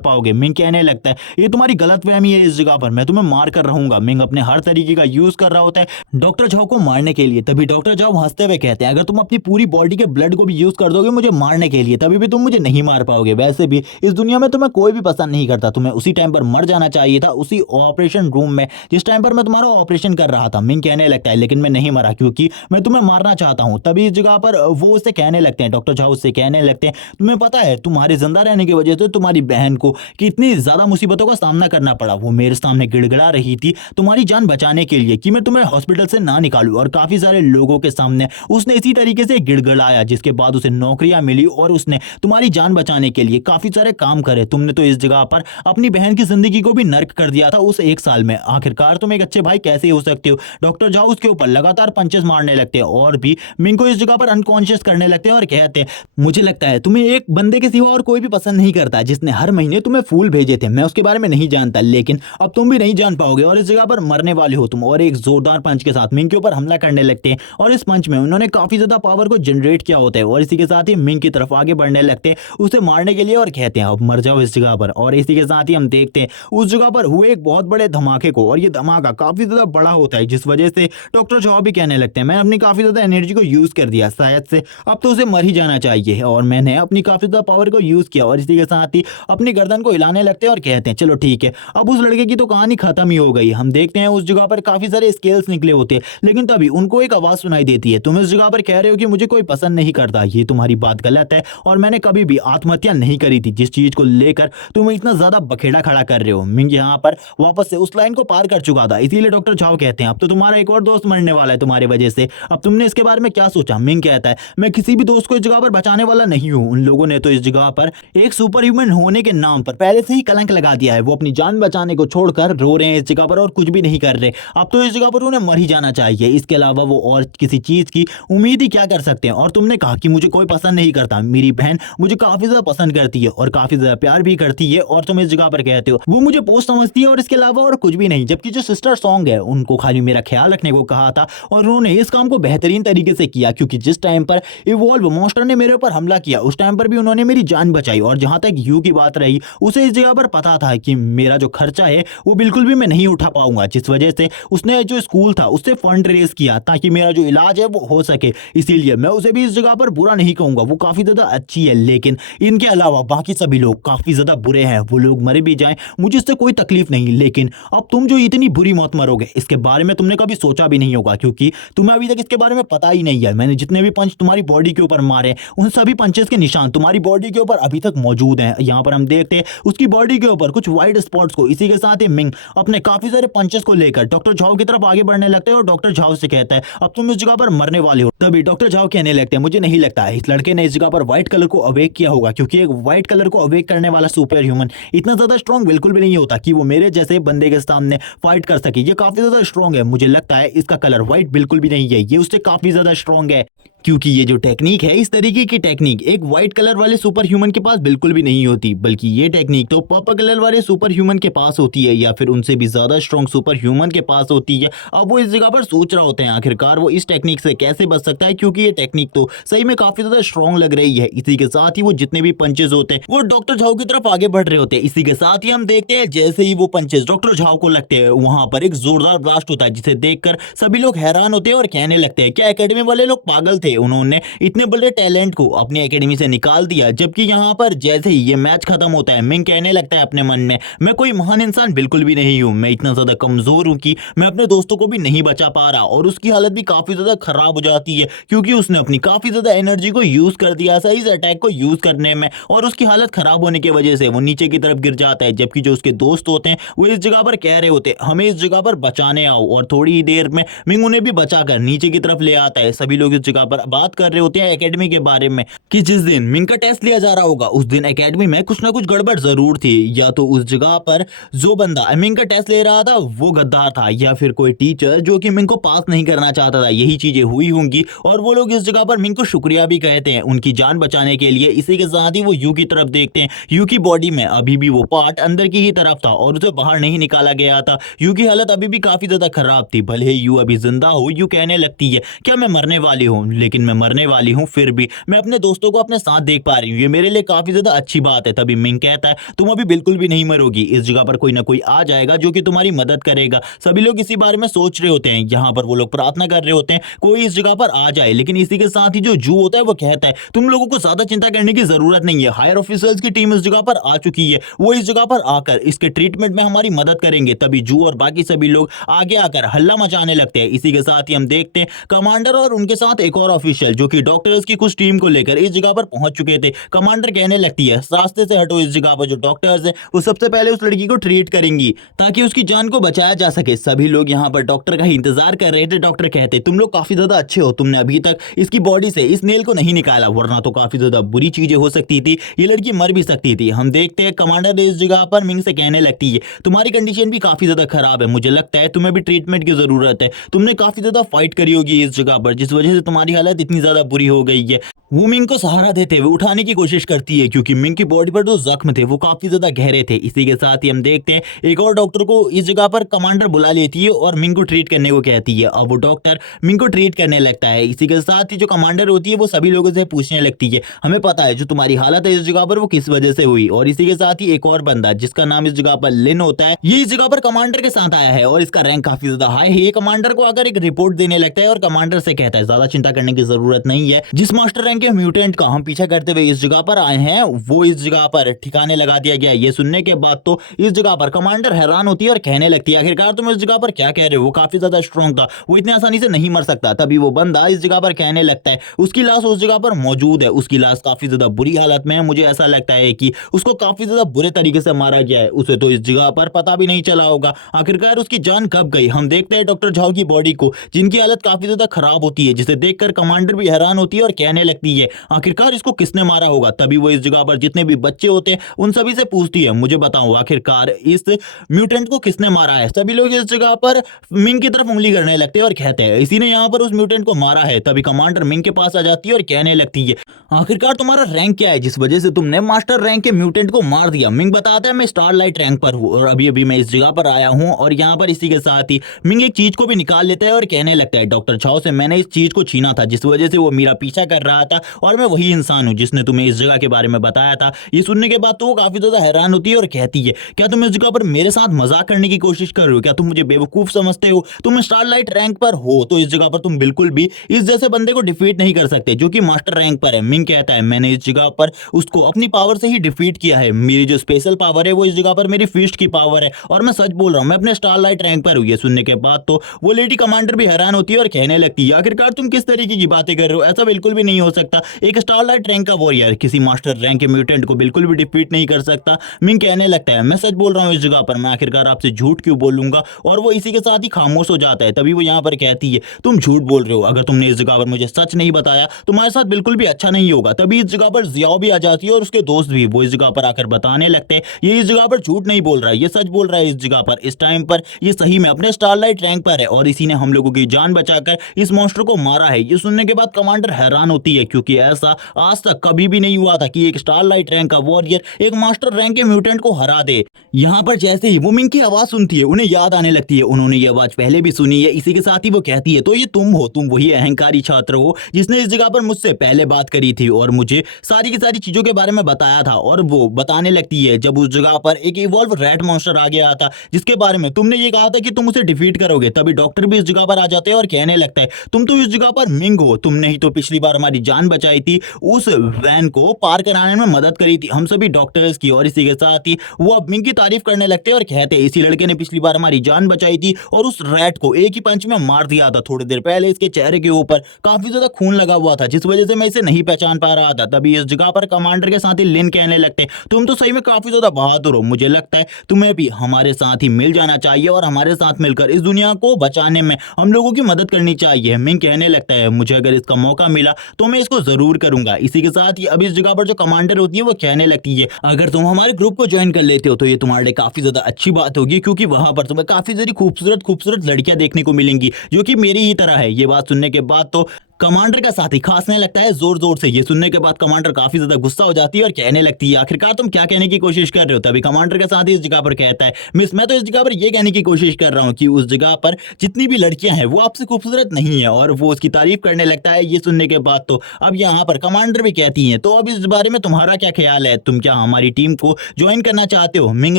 पाओगे। मिंग कहने लगता है ये तुम्हारी गलतफहमी है, इस जगह पर मैं तुम्हें मार कर रहूंगा। मिंग अपने हर तरीके का यूज कर रहा होता है डॉक्टर झाओ को मारने के लिए। तभी डॉक्टर झाओ हंसते हुए कहते हैं अगर तुम अपनी पूरी बॉडी के ब्लड को भी यूज कर दोगे मुझे मारने के लिए, तभी भी तुम मुझे नहीं मार पाओगे। वैसे भी इस दुनिया में तुम्हें कोई भी पसंद नहीं करता, तुम्हें उसी टाइम पर मर जाना चाहिए था, उसी ऑपरेशन रूम में जिस टाइम पर मैं तुम्हारा ऑपरेशन कर रहा था। मिंग कहने लगता है लेकिन मैं नहीं मरा क्योंकि मैं तुम्हें मारना चाहता हूं। तभी इस जगह पर वो उससे कहने लगते हैं, डॉक्टर झाओ उससे कहने लगते हैं तुम्हें पता है तुम्हारे जिंदा रहने की वजह से तुम्हारी बहन को कितनी ज्यादा मुसीबतों का सामना करना पड़ा। वो मेरे सामने गिड़गिड़ा रही थी तुम्हारी जान बचाने के लिए कि मैं तुम्हें हॉस्पिटल से ना निकालूं, और काफी सारे लोगों के सामने उसने इसी तरीके से गिड़गिड़ाया, जिसके बाद उसे नौकरियां मिली और उसने तुम्हारी जान बचाने के लिए काफी सारे काम करे। तुमने तो इस जगह पर अपनी बहन की जिंदगी को भी नर्क कर दिया था उस एक साल में। आखिरकार तुम एक अच्छे भाई कैसे हो सकते हो। डॉक्टर झाओ उसके ऊपर लगातार पंचेस मारने लगते हैं और भी मिंग को इस जगह पर अनकॉन्शियस करने लगते हैं और कहते हैं मुझे लगता है तुम्हें एक बंदे के सिवा और कोई भी पसंद नहीं करता जिसने हर महीने तुम्हें फूल भेजे थे। मैं उसके बारे में नहीं जानता, लेकिन अब तुम भी नहीं जान पाओगे और इस जगह पर मरने वाले हो तुम। और एक जोरदार पंच के साथ मिंग के ऊपर हमला करने लगते हैं और इस पंच में उन्होंने काफी ज्यादा पावर को जनरेट किया होता है और इसी के साथ ही मिंग की तरफ आगे बढ़ने लगते हैं उसे मारने के लिए और कहते हैं अब मर जाओ इस जगह पर। और इसी के साथ ही हम देखते हैं उस जगह पर हुए एक बहुत बड़े धमाके को, और ये धमाका काफी ज्यादा बड़ा होता है जिस वजह से डॉक्टर झाओ भी कहने लगते हैं मैं अपनी काफी ज्यादा एनर्जी को यूज कर दिया, शायद से अब तो उसे मर ही जाना चाहिए। और मैंने अपनी काफी ज्यादा पावर को यूज किया और इसी के साथ ही अपनी गर्दन को हिलाने लगते हैं और कहते हैं चलो ठीक है अब उस लड़के की तो कहानी खत्म ही हो गई। हम देखते हैं उस जगह पर काफी सारे स्केल्स निकले होते हैं, लेकिन तभी उनको एक आवाज सुनाई देती है तुम इस जगह पर कह रहे हो कि मुझे कोई पसंद नहीं करता, ये तुम्हारी बात गलत है और मैंने कभी भी आत्महत्या नहीं करी थी जिस चीज को लेकर तुम इतना ज्यादा बखेड़ा खड़ा कर रहे हो। मिंग यहाँ पर वापस से उस लाइन को पार कर चुका था, इसीलिए डॉक्टर झाओ कहते हैं अब तो तुम्हारा एक और दोस्त मरने वाला है तुम्हारी वजह से, अब तुमने इसके बारे में क्या सोचा। मिंग कहता है मैं किसी भी दोस्त को इस जगह पर बचाने वाला नहीं हूं, उन लोगों ने तो इस जगह पर एक सुपर ह्यूमन होने के नाम पर पहले से ही कलंक लगा दिया है, वो अपनी जान बचाने को छोड़कर रो रहे हैं इस जगह पर और कुछ भी नहीं कर रहे। अब तो इस जगह पर उन्हें मर ही जाना चाहिए, इसके अलावा वो और किसी चीज की उम्मीद ही क्या कर सकते हैं। और तुमने कहा कि मुझे कोई पसंद नहीं करता, मेरी बहन मुझे काफी ज्यादा पसंद करती है और काफी ज्यादा प्यार भी करती है, और तुम इस जगह पर कहते हो वो मुझे पोस्ट समझती है और इसके अलावा और कुछ भी नहीं। जबकि जो सिस्टर सॉन्ग है उनको खाली मेरा ख्याल रखने को कहा था और उन्होंने इस काम को बेहतरीन तरीके से किया, क्योंकि जिस टाइम पर इवॉल्व मॉन्स्टर ने मेरे ऊपर हमला किया उस टाइम पर भी उन्होंने मेरी जान बचाई। और जहां तक यू की बात रही उसे इस जगह पर पता था कि मेरा जो खर्चा है वो बिल्कुल भी मैं नहीं उठा पाऊंगा, जिस वजह से उसने जो स्कूल था उससे फंड रेज किया ताकि मेरा जो इलाज है वो हो सके। इसीलिए मैं उसे भी इस जगह पर बुरा नहीं कहूंगा, वो काफी ज्यादा अच्छी है, लेकिन इनके अलावा बाकी सभी लोग काफी ज्यादा बुरे हैं। वो लोग मरे भी जाएं मुझे इससे कोई तकलीफ नहीं, लेकिन अब तुम जो इतनी बुरी मौत मरोगे इसके बारे में तुमने कभी सोचा भी नहीं होगा, क्योंकि तुम्हें अभी तक इसके बारे में पता ही नहीं है। मैंने जितने भी पंच तुम्हारी बॉडी के ऊपर मारे उन सभी पंचेस के निशान तुम्हारी बॉडी के ऊपर अभी तक मौजूद हैं। यहाँ पर हम देखते हैं उसकी बॉडी के ऊपर कुछ व्हाइट स्पॉट्स को। इसी के साथ ही मिंग अपने काफी सारे पंचेस को लेकर डॉक्टर झाओ की तरफ आगे बढ़ने लगते हैं और डॉक्टर झाओ से कहता है अब तुम इस जगह पर मरने वाले हो। तभी डॉक्टर झाओ कहने लगते हैं मुझे नहीं लगता है इस लड़के ने इस जगह पर व्हाइट कलर को अवेक किया होगा, क्योंकि एक व्हाइट कलर को अवेक करने वाला सुपर ह्यूमन इतना ज्यादा स्ट्रॉन्ग बिल्कुल भी नहीं होता कि वो मेरे जैसे बंदे के सामने फाइट कर सके। ये काफी ज्यादा स्ट्रॉन्ग है, मुझे लगता है इसका कलर व्हाइट बिल्कुल भी नहीं है, ये उससे काफी ज्यादा स्ट्रॉन्ग है, क्योंकि ये जो टेक्निक है इस तरीके की टेक्निक एक व्हाइट कलर वाले सुपर ह्यूमन के पास बिल्कुल भी नहीं होती, बल्कि ये टेक्निक तो पर्पल कलर वाले सुपर ह्यूमन के पास होती है या फिर उनसे भी ज्यादा स्ट्रॉन्ग सुपर ह्यूमन के पास होती है। अब वो इस जगह पर सोच रहा होते हैं आखिरकार वो इस टेक्निक से कैसे बच सकता है, क्योंकि ये टेक्निक तो सही में काफी ज्यादा स्ट्रॉन्ग लग रही है। इसी के साथ ही वो जितने भी पंचेस होते हैं वो डॉक्टर झाओ की तरफ आगे बढ़ रहे होते हैं। इसी के साथ ही हम देखते हैं जैसे ही वो पंचेस डॉक्टर झाओ को लगते हैं वहां पर एक जोरदार ब्लास्ट होता है, जिसे देखकर सभी लोग हैरान होते हैं और कहने लगते हैं क्या एकेडमी वाले लोग पागल थे, उन्होंने इतने बड़े टैलेंट को अपनी एकेडमी से निकाल दिया। जबकि यहाँ पर जैसे ही ये मैच खत्म होता है मिंग कहने लगता है अपने मन में मैं कोई महान इंसान बिल्कुल भी नहीं हूँ, मैं इतना ज्यादा कमजोर हूँ कि मैं अपने दोस्तों को भी नहीं बचा पा रहा। और उसकी हालत भी काफी ज्यादा खराब हो जाती है क्योंकि उसने अपनी काफी ज्यादा एनर्जी को यूज कर दिया सही से अटैक को यूज करने में, और उसकी हालत खराब होने की वजह से वो नीचे की तरफ गिर जाता है। जबकि जो उसके दोस्त होते हैं वो इस जगह पर कह रहे होते हैं हमें इस जगह पर बचाने आओ, और थोड़ी ही देर में मिंग उन्हें भी बचाकर नीचे की तरफ ले आता है। सभी लोग इस जगह पर पर बात कर रहे होते हैं एकेडमी के बारे में कि जिस दिन मिंग का टेस्ट लिया जा रहा होगा उस दिन एकेडमी में कुछ ना कुछ गड़बड़ जरूर थी। या तो उस जगह पर जो बंदा मिंग का टेस्ट ले रहा था वो गद्दार था, या फिर कोई टीचर जो कि मिंग को पास नहीं करना चाहता था। यही चीजें हुई होंगी और वो लोग इस जगह पर मिंग को शुक्रिया भी कहते हैं उनकी जान बचाने के लिए। इसी के साथ ही वो यू की तरफ देखते हैं। यू की बॉडी में अभी भी वो पार्ट अंदर की ही तरफ था और उसे बाहर नहीं निकाला गया था। यू की हालत अभी भी काफी ज्यादा खराब थी। भले ही यू अभी जिंदा हो, यू कहने लगती है क्या मैं मरने वाली हूँ, लेकिन मैं मरने वाली हूँ फिर भी मैं अपने दोस्तों को अपने साथ देख पा रही हूँ, ये मेरे लिए काफी ज्यादा अच्छी बात है। तभी मिंग कहता है तुम अभी बिल्कुल भी नहीं मरोगी, इस जगह पर कोई ना कोई आ जाएगा जो कि तुम्हारी मदद करेगा। सभी लोग इसी बारे में सोच रहे होते हैं। यहाँ पर वो लोग प्रार्थना कर रहे होते हैं कोई इस जगह पर आ जाए, लेकिन इसी के साथ ही जो जू होता है वो कहता है तुम लोगों को ज्यादा चिंता करने की जरूरत नहीं है, हायर ऑफिसर्स की टीम इस जगह पर आ चुकी है, वो इस जगह पर आकर इसके ट्रीटमेंट में हमारी मदद करेंगे। तभी जू और बाकी सभी लोग आगे आकर हल्ला मचाने लगते हैं। इसी के साथ ही हम देखते हैं कमांडर और उनके साथ एक और ऑफिशियल जो कि डॉक्टर्स की कुछ टीम को लेकर इस जगह पर पहुंच चुके थे। कमांडर कहने लगती है रास्ते से हटो, इस जगह पर जो डॉक्टर्स हैं वो सबसे पहले उस लड़की को ट्रीट करेंगी ताकि उसकी जान को बचाया जा सके। सभी लोग यहाँ पर डॉक्टर का ही इंतजार कर रहे थे। डॉक्टर कहते तुम लोग काफी ज्यादा अच्छे हो, तुमने अभी तक इसकी बॉडी से इस नेल को नहीं निकाला, वरना तो काफी ज्यादा बुरी चीजें हो सकती थी, ये लड़की मर भी सकती थी। हम देखते हैं कमांडर इस जगह पर मिंग से कहने लगती है तुम्हारी कंडीशन भी काफी ज्यादा खराब है, मुझे लगता है तुम्हें भी ट्रीटमेंट की जरूरत है, तुमने काफी ज्यादा फाइट करी होगी इस जगह पर जिस वजह से तुम्हारी हालत इतनी ज्यादा बुरी हो गई है। वो मिंग को सहारा देते हुए उठाने की कोशिश करती है क्योंकि मिंग की बॉडी पर जो जख्म थे वो काफी ज्यादा गहरे थे। इसी के साथ ही हम देखते हैं एक और डॉक्टर को इस जगह पर कमांडर बुला लेती है और मिंग को ट्रीट करने को कहती है। अब वो डॉक्टर मिंग को ट्रीट करने लगता है। इसी के साथ ही जो कमांडर होती है वो सभी लोगों से पूछने लगती है हमें पता है जो तुम्हारी हालत है इस जगह पर वो किस वजह से हुई। और इसी के साथ ही एक और बंदा जिसका नाम इस जगह पर लिन होता है, ये इस जगह पर कमांडर के साथ आया है और इसका रैंक काफी ज्यादा हाई है। ये कमांडर को आकर एक रिपोर्ट देने लगता है और कमांडर से कहता है ज्यादा चिंता करने की जरूरत नहीं है, जिस मास्टर रैंक के म्यूटेंट का हम पीछा करते हुए इस जगह पर आए हैं वो इस जगह पर ठिकाने लगा दिया गया। ये सुनने के बाद तो इस जगह पर कमांडर हैरान होती है और कहने लगती है आखिरकार तुम इस जगह पर क्या कह रहे हो, वो काफी ज्यादा स्ट्रांग था, वो इतनी आसानी से नहीं मर सकता। तभी वो बंदा इस जगह पर कहने लगता है उसकी लाश उस जगह पर मौजूद है, उसकी लाश काफी ज्यादा बुरी हालत में है, मुझे ऐसा लगता है कि उसको काफी ज्यादा बुरे तरीके से मारा गया है, उसे तो इस जगह पर पता भी नहीं चला होगा आखिरकार उसकी जान कब गई। हम देखते हैं डॉक्टर झाओ की बॉडी को जिनकी हालत काफी ज्यादा खराब होती है, जिसे देखकर कमांडर भी हैरान होती है और कहने लगती है आखिरकार इसको किसने मारा होगा। तभी वो इस जगह पर जितने भी बच्चे होते हैं उन सभी से पूछती है मुझे बताओ आखिरकार इस म्यूटेंट को किसने मारा है। सभी लोग इस जगह पर मिंग की तरफ उंगली करने लगते हैं और कहते हैं इसी ने यहाँ पर उस म्यूटेंट को मारा है। तभी कमांडर मिंग के पास आ जाती है और कहने लगती है आखिरकार तुम्हारा रैंक क्या है जिस वजह से तुमने मास्टर रैंक के म्यूटेंट को मार दिया। मिंग बताता है मैं स्टारलाइट रैंक पर हूँ और अभी अभी मैं इस जगह पर आया हूँ। और यहाँ पर इसी के साथ ही मिंग एक चीज को भी निकाल लेता है और कहने लगता है डॉक्टर झाओ से मैंने इस चीज को छीना था जिस वजह से वो मेरा पीछा कर रहा था और मैं वही इंसान हूँ जिसने तुम्हें इस जगह के बारे में बताया था। ये सुनने के बाद तो वो काफी ज्यादा हैरान होती है और कहती है क्या तुम इस जगह पर मेरे साथ मजाक करने की कोशिश कर रहे हो, क्या तुम मुझे बेवकूफ समझते हो, तुम स्टारलाइट रैंक पर हो तो इस जगह पर तुम बिल्कुल भी इस जैसे बंदे को डिफीट नहीं कर सकते जो कि मास्टर रैंक पर है। मिंग कहता है मैंने इस जगह पर उसको अपनी पावर से ही डिफीट किया है, मेरी जो स्पेशल पावर है वो इस जगह पर मेरी फिस्ट की पावर है और मैं सच बोल रहा हूँ, मैं अपने स्टारलाइट रैंक पर हूँ। ये सुनने के बाद तो वो लेडी कमांडर भी हैरान होती है और कहने लगती है आखिरकार तुम किस तरीके की बातें कर रहे हो, ऐसा बिल्कुल भी नहीं हो सकता, एक स्टारलाइट रैंक का वॉरियर किसी मास्टर रैंक के म्यूटेंट को बिल्कुल भी डिफीट नहीं कर सकता। मिंग कहने लगता है मैं सच बोल रहा हूँ इस जगह पर, मैं आखिरकार आपसे झूठ क्यों बोलूंगा। और वो इसी के साथ ही खामोश हो जाता है। तभी वो यहाँ पर कहती है तुम झूठ बोल रहे हो, अगर तुमने इस जगह पर मुझे सच नहीं बताया तुम्हारे साथ बिल्कुल भी अच्छा नहीं होगा। तभी इस जगह पर जियाओ भी आ जाती है और उसके दोस्त भी, वो इस जगह पर आकर बताने लगते हैं ये इस जगह पर झूठ नहीं बोल रहा है, ये सच बोल रहा है। इस जगह पर इस टाइम पर ये सही में अपने स्टारलाइट रैंक पर है और इसी ने हम लोगों की जान बचाकर इस मॉन्स्टर को मारा है। ये सुनने के बाद कमांडर हैरान होती है क्योंकि ऐसा आज तक कभी भी नहीं हुआ था कि एक स्टारलाइट रैंक का वॉरियर एक मास्टर रैंक के म्यूटेंट को हरा दे। यहाँ पर जैसे ही वो मिंग की आवाज सुनती है उन्हें याद आने लगती है उन्होंने ये आवाज पहले भी सुनी है। इसी के साथ ही वो कहती है तो ये तुम हो, तुम वही अहंकारी छात्र हो जिसने इस जगह पर मुझसे पहले बात करी थी और मुझे सारी की सारी चीजों के बारे में बताया था। और वो बताने लगती है जब उस जगह पर एक इवॉल्व रैट मॉन्स्टर आ गया था जिसके बारे में तुमने ये कहा था कि तुम उसे डिफीट करोगे। तभी डॉक्टर भी इस जगह पर आ जाते हैं और कहने लगता है तुम तो इस जगह पर मिंग हो, तुमने ही तो पिछली बार हमारी जान बचाई थी, उस वैन को पार कराने में मदद करी थी हम सभी डॉक्टर्स की। और इसी के साथ ही वो अब मिंग की तारीफ करने लगते हैं और कहते हैं इसी लड़के ने पिछली बार हमारी जान बचाई थी और उस रैट को एक ही पंच में मार दिया था। थोड़ी देर पहले इसके चेहरे के ऊपर काफी ज्यादा खून लगा हुआ था जिस वजह से मैं इसे नहीं पहचान पा रहा था। तभी इस जगह पर कमांडर के साथ ही लिन कहने लगते तुम तो सही में काफी ज्यादा बहादुर हो, मुझे लगता है तुम्हें भी हमारे साथ ही मिल जाना चाहिए और हमारे साथ मिलकर इस दुनिया को बचाने में हम लोगों की मदद करनी चाहिए। मिंग कहने लगता है मुझे अगर इसका मौका मिला तो मैं इसको जरूर करूंगा। इसी के साथ ही अब इस जगह पर जो कमांडर होती है वो कहने लगती है अगर तुम हमारे ग्रुप को ज्वाइन कर लेते हो तो ये तुम्हारे लिए काफी ज्यादा अच्छी बात होगी क्योंकि वहां पर तुम्हें काफी सारी खूबसूरत खूबसूरत लड़कियां देखने को मिलेंगी जो कि मेरी ही तरह है। ये बात सुनने के बाद तो कमांडर का साथी खांसने लगता है जोर जोर से। ये सुनने के बाद कमांडर काफी ज्यादा गुस्सा हो जाती है और कहने लगती है आखिरकार तुम क्या कहने की कोशिश कर रहे हो। तभी कमांडर का साथी इस जगह पर कहता है मिस मैं तो इस जगह पर ये कहने की कोशिश कर रहा हूँ कि उस जगह पर जितनी भी लड़कियां हैं वो आपसे खूबसूरत नहीं है और वो उसकी तारीफ करने लगता है। ये सुनने के बाद तो अब यहाँ पर कमांडर भी कहती है तो अब इस बारे में तुम्हारा क्या ख्याल है, तुम क्या हमारी टीम को ज्वाइन करना चाहते हो। मिंग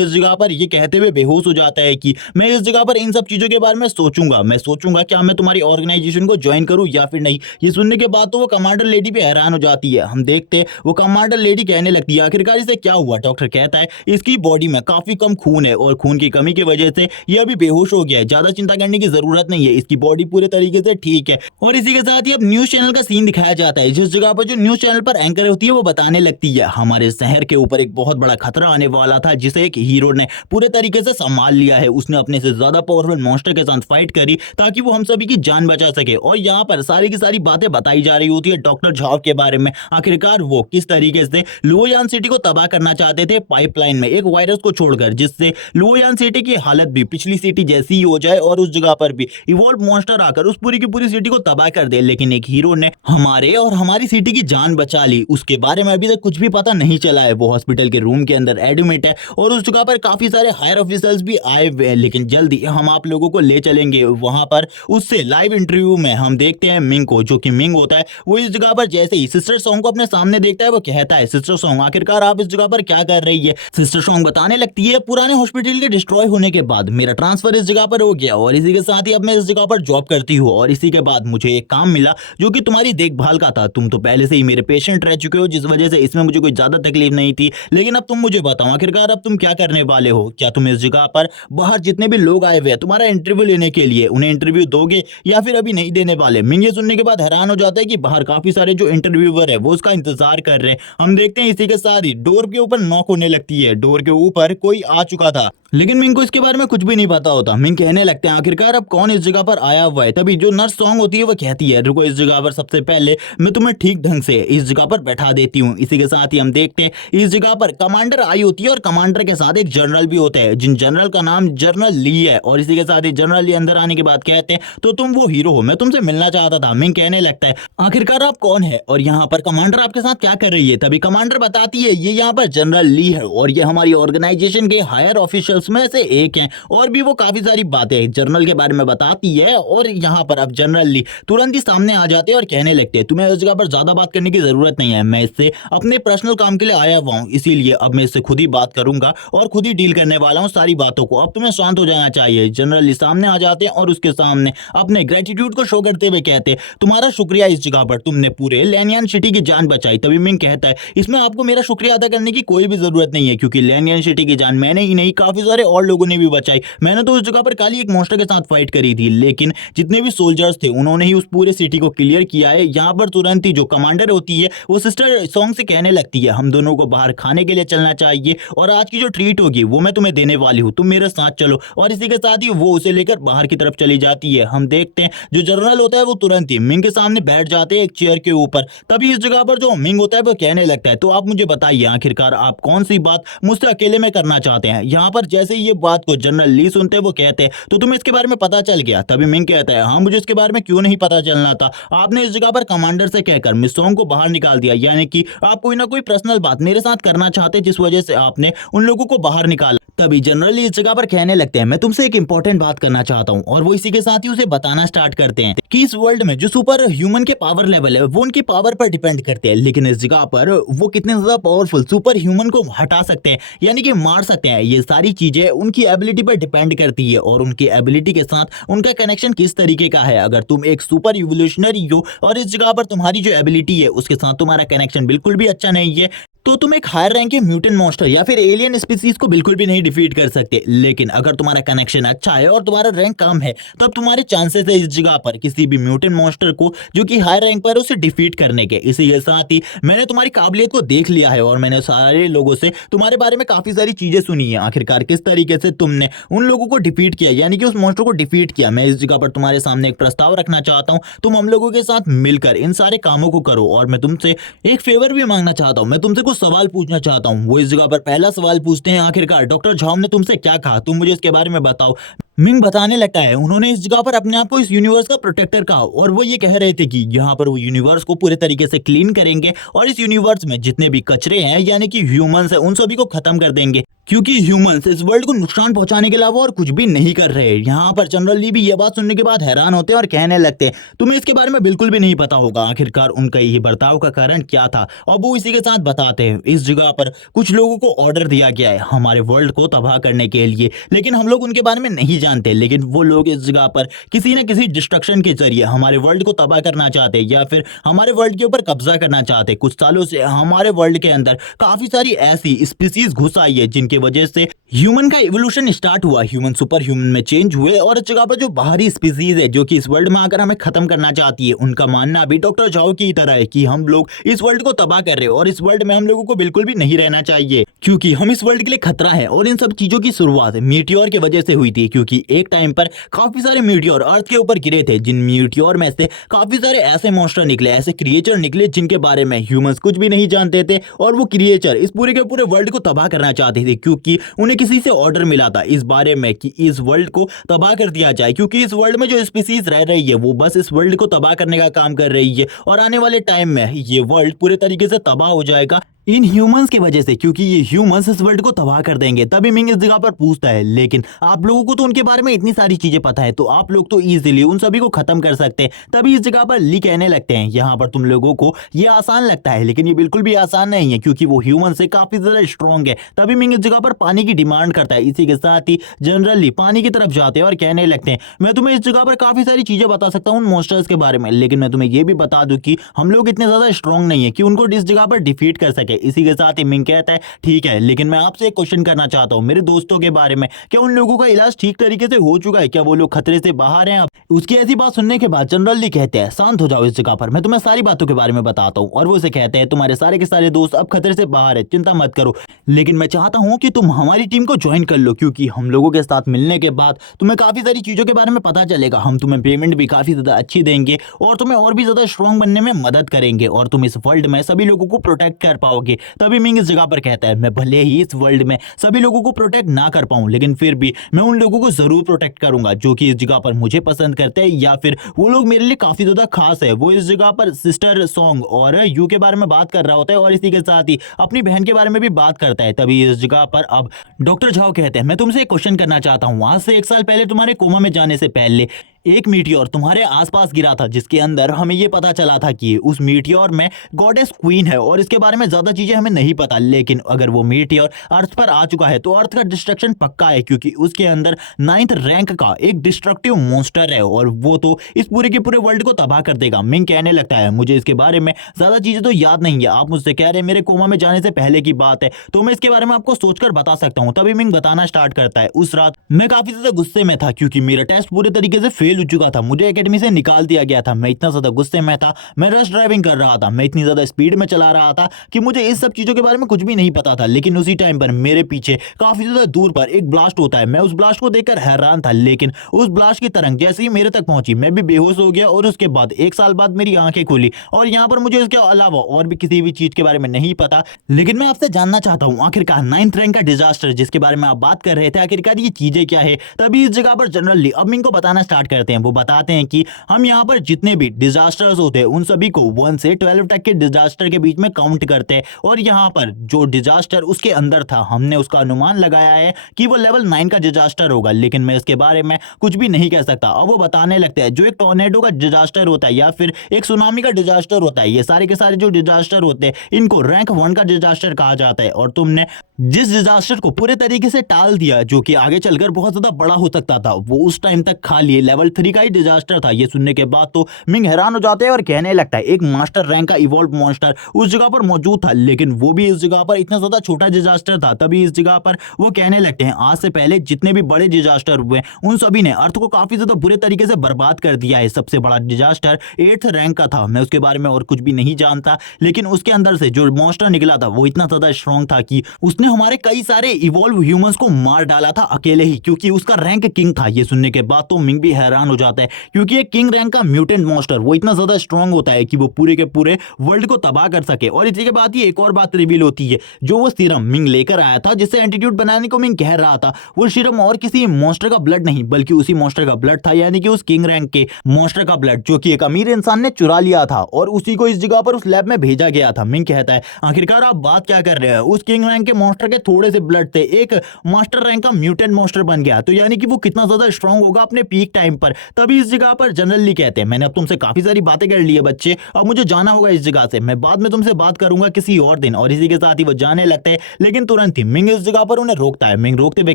इस जगह पर ये कहते हुए बेहोश हो जाता है कि मैं इस जगह पर इन सब चीजों के बारे में सोचूंगा, मैं सोचूंगा क्या मैं तुम्हारी ऑर्गेनाइजेशन को ज्वाइन करूं या फिर नहीं। ये सुनने के बाद तो वो कमांडर लेडी भी हैरान हो जाती है। हम देखते हैं वो कमांडर लेडी कहने लगती है आखिरकार इसे क्या हुआ। डॉक्टर कहता है इसकी बॉडी में काफी कम खून है और खून की कमी की वजह से ये अभी बेहोश हो गया है, ज्यादा चिंता करने की जरूरत नहीं है, इसकी बॉडी पूरे तरीके से ठीक है। और इसी के साथ ही अब न्यूज चैनल का सीन दिखाया जाता है जिस जगह पर जो न्यूज चैनल पर एंकर होती है वो बताने लगती है हमारे शहर के ऊपर एक बहुत बड़ा खतरा आने वाला था जिसे एक हीरो ने पूरे तरीके से संभाल लिया है। उसने अपने से ज्यादा पावरफुल मॉन्स्टर के साथ फाइट करी ताकि वो हम सभी की जान बचा सके। और यहाँ पर सारी की सारी बातें बताई जा रही होती है डॉक्टर झाओ के बारे में। आखिरकार वो किस तरीके से लुओयान सिटी को तबाह करना चाहते थे पाइपलाइन में एक वायरस को छोड़कर जिससे लुओयान सिटी की हालत भी पिछली सिटी जैसी ही हो जाए और उस जगह पर भी इवॉल्व मॉन्स्टर आकर उस पूरी की पूरी सिटी को तबाह कर दे। लेकिन एक हीरो ने हमारे और हमारी सिटी की जान बचा ली। उसके बारे में अभी तक कुछ भी पता नहीं चला है। वो हॉस्पिटल के रूम के अंदर एडमिट है और उस जगह पर काफी सारे हायर ऑफिसर्स भी आए हुए हैं। लेकिन जल्दी हम आप लोगों को ले चलेंगे वहां पर। उससे लाइव इंटरव्यू में हम देखते हैं मिंग को, जो कि मिंग होता है वो इस जगह पर जैसे ही सिस्टर सॉन्ग को अपने सामने देखता है वो कहता है सिस्टर सॉन्ग आखिरकार आप इस जगह पर क्या कर रही है। सिस्टर सॉन्ग बताने लगती है पुराने हॉस्पिटल के डिस्ट्रॉय होने के बाद मेरा ट्रांसफर इस जगह पर हो गया और इसी के साथ ही अब मैं इस जगह पर जॉब करती हूँ और इसी के बाद मुझे एक काम मिला जो कि तुम्हारी देखभाल का था। तुम तो पहले से ही मेरे पेशेंट रह चुके हो जिस वजह से इसमें मुझे कोई ज्यादा तकलीफ नहीं थी। लेकिन अब तुम मुझे बताओ आखिरकार अब तुम क्या करने वाले हो। क्या तुम इस जगह पर बाहर जितने भी लोग आए हुए हैं तुम्हारा इंटरव्यू लेने के लिए उन्हें इंटरव्यू दोगे या फिर अभी नहीं देने वाले। मिंग ये सुनने के बाद हैरान हो जाता है कि बाहर काफी सारे जो इंटरव्यूअर है वो उसका इंतजार कर रहे हैं। हम देखते हैं इसी के साथ ही डोर के ऊपर नॉक होने लगती है। डोर के ऊपर कोई आ चुका था लेकिन मिंग को इसके बारे में कुछ भी नहीं पता होता। मिंग कहने लगते हैं आखिरकार अब कौन इस जगह पर आया हुआ है। तभी जो नर्स सॉन्ग होती है वो कहती है रुको इस जगह पर सबसे पहले मैं तुम्हें ठीक ढंग से इस जगह पर बैठा देती हूँ। इसी के साथ ही हम देखते हैं इस जगह पर कमांडर आई होती है और कमांडर के साथ एक जनरल भी होता है जिन जनरल का नाम जनरल ली है। और इसी के साथ ही जनरल ली अंदर आने के बाद कहते हैं तो तुम वो हीरो हो, मैं तुमसे मिलना चाहता था। मिंग कहने लगता है आखिरकार आप कौन है और यहाँ पर कमांडर आपके साथ क्या कर रही है। तभी कमांडर बताती है ये यहाँ पर जनरल ली है और ये हमारी ऑर्गेनाइजेशन के हायर ऑफिशियल्स में से एक हैं। और भी वो काफी सारी बातें जनरल के बारे में बताती है। और यहाँ पर अब जनरल ली तुरंत ही सामने आ जाते हैं और कहने लगते हैं तुम्हें इस जगह पर ज्यादा बात करने की जरूरत नहीं है, मैं इससे अपने पर्सनल काम के लिए आया हुआ हूँ, इसीलिए अब मैं इससे खुद ही बात करूंगा और खुद ही डील करने वाला हूँ सारी बातों को। अब तुम्हें शांत हो जाना चाहिए। जनरल ली सामने आ जाते हैं और उसके सामने अपने ग्रेटिट्यूड को शो करते हुए कहते हैं तुम्हारा शुक्रिया इस जगह पर, तुमने पूरे लैनियन सिटी की जान बचाई। तभी मिंग कहता है इसमें आपको मेरा शुक्रिया अदा करने की कोई भी जरूरत नहीं है क्योंकि लैनियन सिटी की जान मैंने ही नहीं काफी सारे और लोगों ने भी बचाई। मैंने तो उस जगह पर खाली एक मॉन्स्टर के साथ फाइट करी थी लेकिन जितने भी सोल्जर्स थे उन्होंने ही उस पूरे सिटी को क्लियर किया है। यहाँ पर तुरंत ही जो कमांडर होती है वो सिस्टर सॉन्ग से कहने लगती है हम दोनों को बाहर खाने के लिए चलना चाहिए और आज की जो ट्रीट होगी वो मैं तुम्हें देने वाली हूँ, तुम मेरे साथ चलो। और इसी के साथ ही वो उसे लेकर बाहर की तरफ चली जाती है। हम देखते हैं जो जनरल होता है वो तुरंत ही मिंग के सामने बैठ जाते हैं एक चेयर के ऊपर। तभी इस जगह पर जो मिंग होता है वो कहने लगता है तो आप मुझे बताइए आखिरकार आप कौन सी बात मुझसे अकेले में करना चाहते हैं। यहाँ पर जैसे ही ये बात को जनरल ली सुनते हैं वो कहते हैं तो तुम्हें इसके बारे में पता चल गया। तभी मिंग कहता है हाँ मुझे इसके बारे में क्यों नहीं पता चलना था, आपने इस जगह पर कमांडर से कहकर मिस सॉन्ग को बाहर निकाल दिया, यानी कि आप कोई ना कोई पर्सनल बात मेरे साथ करना चाहते जिस वजह से आपने उन लोगों को बाहर निकाला। तभी जनरली इस जगह पर कहने लगते हैं मैं तुमसे एक इंपॉर्टेंट बात करना चाहता हूँ और वो इसी के साथ ही उसे बताना स्टार्ट करते हैं कि इस वर्ल्ड में जो सुपर ह्यूमन के पावर लेवल है वो उनकी पावर पर डिपेंड करते हैं, लेकिन इस जगह पर वो कितने ज्यादा पावरफुल सुपर ह्यूमन को हटा सकते हैं यानी कि मार सकते हैं, ये सारी चीजें उनकी एबिलिटी पर डिपेंड करती है और उनकी एबिलिटी के साथ उनका कनेक्शन किस तरीके का है। अगर तुम एक सुपर इवोल्यूशनरी हो और इस जगह पर तुम्हारी जो एबिलिटी है उसके साथ तुम्हारा कनेक्शन बिल्कुल भी अच्छा नहीं है तो तुम एक हायर रैंक के म्यूटेंट मॉन्स्टर या फिर एलियन स्पीसीज को बिल्कुल भी नहीं डिफीट कर सकते, लेकिन अगर तुम्हारा कनेक्शन अच्छा है और तुम्हारा रैंक कम है तब तुम्हारे चांसेस है इस जगह पर किसी भी म्यूटेंट मॉन्स्टर को जो कि हायर रैंक पर है उसे डिफीट करने के। इसी के साथ ही मैंने तुम्हारी काबिलियत को देख लिया है और मैंने सारे लोगों से तुम्हारे बारे में काफी सारी चीजें सुनी है, आखिरकार किस तरीके से तुमने उन लोगों को डिफीट किया, यानी कि उस मॉन्स्टर को डिफीट किया। मैं इस जगह पर तुम्हारे सामने एक प्रस्ताव रखना चाहता हूँ, तुम हम लोगों के साथ मिलकर इन सारे कामों को करो। और मैं तुमसे एक फेवर भी मांगना चाहता हूँ, मैं तुमसे कुछ सवाल पूछना चाहता हूँ। वो इस जगह पर पहला सवाल पूछते हैं, आखिरकार डॉक्टर झाओ ने तुमसे क्या कहा, तुम मुझे इसके बारे में बताओ। मिंग बताने लगता है उन्होंने इस जगह पर अपने आप को इस यूनिवर्स का प्रोटेक्टर कहा और वो ये कह रहे थे कि यहाँ पर वो यूनिवर्स को पूरे तरीके से क्लीन करेंगे और इस यूनिवर्स में जितने भी कचरे हैं यानी कि ह्यूमंस हैं उन सभी को खत्म कर देंगे, क्योंकि ह्यूमंस इस वर्ल्ड को नुकसान पहुंचाने के अलावा और कुछ भी नहीं कर रहे। यहाँ पर जनरल ली भी ये बात सुनने के बाद हैरान होते हैं और कहने लगते हैं तुम्हें इसके बारे में बिल्कुल भी नहीं पता होगा आखिरकार उनका ये बर्ताव का कारण क्या था। और वो इसी के साथ बताते हैं इस जगह पर कुछ लोगों को ऑर्डर दिया गया है हमारे वर्ल्ड को तबाह करने के लिए, लेकिन हम लोग उनके बारे में नहीं जानते, लेकिन वो लोग इस जगह पर किसी न किसी डिस्ट्रक्शन के जरिए हमारे वर्ल्ड को तबाह करना चाहते या फिर हमारे वर्ल्ड के ऊपर कब्जा करना चाहते। कुछ सालों से हमारे वर्ल्ड के अंदर काफी सारी ऐसी स्पीसीज घुस आई है जिनकी वजह से ह्यूमन का इवोल्यूशन स्टार्ट हुआ, ह्यूमन सुपर ह्यूमन में चेंज हुए और इस जगह पर जो बाहरी स्पीसीज है जो कि इस वर्ल्ड में आकर हमें खत्म करना चाहती है, उनका मानना भी डॉक्टर झाओ की तरह है कि हम लोग इस वर्ल्ड को तबाह कर रहे हैं और इस वर्ल्ड में हम लोगों को बिल्कुल भी नहीं रहना चाहिए, क्योंकि हम इस वर्ल्ड के लिए खतरा है। और इन सब चीजों की शुरुआत मीटियोर की वजह से हुई थी, क्योंकि एक टाइम पर काफी सारे मीटियोर अर्थ के ऊपर गिरे थे, जिन मीटियोर में से काफी सारे ऐसे मॉन्स्टर निकले, ऐसे क्रिएचर निकले जिनके बारे में ह्यूमंस कुछ भी नहीं जानते थे और वो क्रिएचर इस पूरे के पूरे वर्ल्ड को तबाह करना चाहते थे, क्योंकि उन्हें किसी से ऑर्डर मिला था इस बारे में कि इस वर्ल्ड को तबाह कर दिया जाए, क्योंकि इस वर्ल्ड में जो स्पीसीज रह रही है वो बस इस वर्ल्ड को तबाह करने का काम कर रही है और आने वाले टाइम में ये वर्ल्ड पूरे तरीके से तबाह हो जाएगा इन ह्यूमंस की वजह से, क्योंकि ये ह्यूमंस इस वर्ल्ड को तबाह कर देंगे। तभी मिंग इस जगह पर पूछता है लेकिन आप लोगों को तो उनके बारे में इतनी सारी चीजें पता है तो आप लोग तो इजीली उन सभी को खत्म कर सकते हैं। तभी इस जगह पर ली कहने लगते हैं यहाँ पर तुम लोगों को ये आसान लगता है लेकिन ये बिल्कुल भी आसान नहीं है, क्योंकि वो ह्यूमन से काफी ज्यादा स्ट्रॉन्ग है। तभी मिंग इस जगह पर पानी की डिमांड करता है, इसी के साथ ही जनरली पानी की तरफ जाते हैं और कहने लगते हैं मैं तुम्हें इस जगह पर काफी सारी चीजें बता सकता हूँ उन मॉन्स्टर्स के बारे में, लेकिन मैं तुम्हें ये भी बता दूं कि हम लोग इतने ज्यादा स्ट्रॉन्ग नहीं है कि उनको इस जगह पर डिफीट कर सके। इसी के साथ ही मिंग कहता है ठीक है, लेकिन मैं आपसे एक क्वेश्चन करना चाहता हूं मेरे दोस्तों के बारे में, क्या उन लोगों का इलाज ठीक तरीके से हो चुका है, क्या वो लोग खतरे से बाहर हैं अब? उसकी ऐसी बात सुनने के बाद जनरल ली कहते हैं शांत हो जाओ इस जगह पर, मैं तुम्हें सारी बातों के बारे में बताता हूं। और वो उसे कहते हैं तुम्हारे सारे के सारे दोस्त अब खतरे से बाहर है, चिंता मत करो, लेकिन मैं चाहता हूं कि तुम हमारी टीम को ज्वाइन कर लो, क्योंकि हम लोगों के साथ मिलने के बाद तुम्हें काफी सारी चीजों के बारे में पता चलेगा, हम तुम्हें पेमेंट भी काफी ज्यादा अच्छी देंगे और तुम्हें और भी ज्यादा स्ट्रॉन्ग बनने में मदद करेंगे और तुम इस वर्ल्ड में सभी लोगों को प्रोटेक्ट कर पाओगे। तभी मिंग इस जगह पर कहता है मैं भले ही इस वर्ल्ड में सभी लोगों को प्रोटेक्ट ना कर पाऊं, लेकिन फिर भी मैं उन लोगों को जरूर प्रोटेक्ट करूंगा जो कि इस जगह पर मुझे पसंद करते हैं या फिर वो लोग मेरे लिए काफी ज्यादा खास है। वो इस जगह पर सिस्टर सॉन्ग और यू के बारे में बात कर रहा होता है और इसी के साथ ही अपनी बहन के बारे में भी बात करता है। तभी इस जगह पर अब डॉक्टर झाओ कहते हैं मैं तुमसे एक क्वेश्चन करना चाहता हूं, आज से 1 साल पहले तुम्हारे कोमा में जाने से पहले एक मीटियोर तुम्हारे आसपास गिरा था जिसके अंदर हमें ये पता चला था कि उस मीटियोर में गॉडेस क्वीन है और इसके बारे में ज्यादा चीजें हमें नहीं पता, लेकिन अगर वो मीटियोर अर्थ पर आ चुका है तो अर्थ का डिस्ट्रक्शन पक्का है, क्योंकि उसके अंदर 9th रैंक का एक डिस्ट्रक्टिव मॉन्स्टर है और वो तो इस पूरे के पूरे वर्ल्ड को तबाह कर देगा। मिंग कहने लगता है मुझे इसके बारे में ज्यादा चीजें तो याद नहीं है, आप मुझसे कह रहे हैं मेरे कोमा में जाने से पहले की बात है तो मैं इसके बारे में आपको सोचकर बता सकता हूँ। तभी मिंग बताना स्टार्ट करता है उस रात मैं काफी ज्यादा गुस्से में था क्योंकि मेरा टेस्ट पूरे तरीके से फेल हो चुका था, मुझे एकेडमी से निकाल दिया गया था, मैं इतना ज्यादा गुस्से में था, मैं रश ड्राइविंग कर रहा था, मैं इतनी ज्यादा स्पीड में चला रहा था कि मुझे इस सब चीजों के बारे में कुछ भी नहीं पता था। लेकिन उसी टाइम पर मेरे पीछे काफी ज्यादा दूर पर एक ब्लास्ट होता है, मैं उस ब्लास्ट को देखकर हैरान था, लेकिन उस ब्लास्ट की तरंग जैसे ही मेरे तक पहुंची मैं भी बेहोश हो गया और उसके बाद 1 साल बाद मेरी आंखें खुली और यहाँ पर मुझे इसके अलावा और भी किसी भी चीज के बारे में नहीं पता। लेकिन मैं आपसे जानना चाहता हूँ आखिरकार 9th रैंक का डिजास्टर जिसके बारे में आप बात कर रहे थे आखिरकार ये चीजें क्या है? तभी इस जगह पर जनरली अब इनको बताना स्टार्ट करते हैं। वो बताते हैं कि हम यहाँ पर जितने भी डिजास्टर्स होते हैं उन सभी को 1 से 12 तक के डिजास्टर के बीच में काउंट करते हैं और यहाँ पर जो डिजास्टर उसके अंदर था हमने उसका अनुमान लगाया है कि वो लेवल 9 का डिजास्टर होगा, लेकिन मैं इसके बारे में कुछ भी नहीं कह सकता। अब वो बताने लगते हैं जो एक टॉर्नेडो का डिजास्टर होता है या फिर एक सुनामी का डिजास्टर होता है, ये सारे के सारे जो डिजास्टर होते हैं इनको रैंक 1 का डिजास्टर कहा जाता है और तुमने जिस डिजास्टर को पूरे तरीके से टाल दिया जो कि आगे चलकर बहुत ज्यादा बड़ा हो सकता था वो उस टाइम तक खा लिए लेवल 3 का ही डिजास्टर था। ये सुनने के बाद तो मिंग हैरान हो जाता है और कहने लगता है एक मास्टर रैंक का इवॉल्व मॉन्स्टर उस जगह पर मौजूद था, लेकिन वो भी इस जगह पर इतना ज्यादा छोटा डिजास्टर था। तभी इस जगह पर वो कहने लगते हैं आज से पहले जितने भी बड़े डिजास्टर हुए उन सभी ने अर्थ को काफी ज्यादा बुरे तरीके से बर्बाद कर दिया है। सबसे बड़ा डिजास्टर 8th रैंक का था। मैं उसके बारे में और कुछ भी नहीं जानता, लेकिन उसके अंदर से जो मॉन्स्टर निकला था वो इतना ज्यादा स्ट्रॉन्ग था कि उसने हमारे कई सारे इवॉल्व ह्यूमंस को मार डाला था अकेले ही, क्योंकि उसका रैंक किंग था। ये सुनने के बाद तो मिंग भी हैरान हो जाता है, क्योंकि एक किंग रैंक का म्यूटेंट मॉन्स्टर वो इतना ज्यादा स्ट्रॉन्ग होता है कि वो पूरे के पूरे वर्ल्ड को तबाह कर सके। और इसी के बाद ही एक और बात रिवील होती है, जो वो सीरम मिंग लेकर आया था जिससे एंटीट्यूड बनाने को मिंग कह रहा था, वो सीरम और किसी मॉन्स्टर का ब्लड नहीं बल्कि उसी मॉन्स्टर का ब्लड था, यानी कि उस किंग रैंक के मॉन्स्टर का ब्लड, जो कि एक अमीर इंसान ने चुरा लिया था और उसी को इस जगह पर उस लैब में भेजा गया था। मिंग कहता है आखिरकार आप बात क्या कर रहे हैं, उस किंग रैंक के मॉन्स्टर के थोड़े से ब्लड से एक मास्टर रैंक का म्यूटेंट मॉन्स्टर बन गया, तो यानी कि वो कितना ज्यादा स्ट्रांग होगा अपने पीक टाइम पर। तभी इस जगह पर जनरली कहते हैं मैंने अब तुमसे काफी सारी बातें कर ली है बच्चे, अब मुझे जाना होगा इस जगह से, मैं बाद में तुमसे बात करूंगा किसी और दिन। और इसी के साथ ही वो जाने लगते हैं, लेकिन तुरंत ही मिंग इस जगह पर उन्हें रोकता है। मिंग रोकते हुए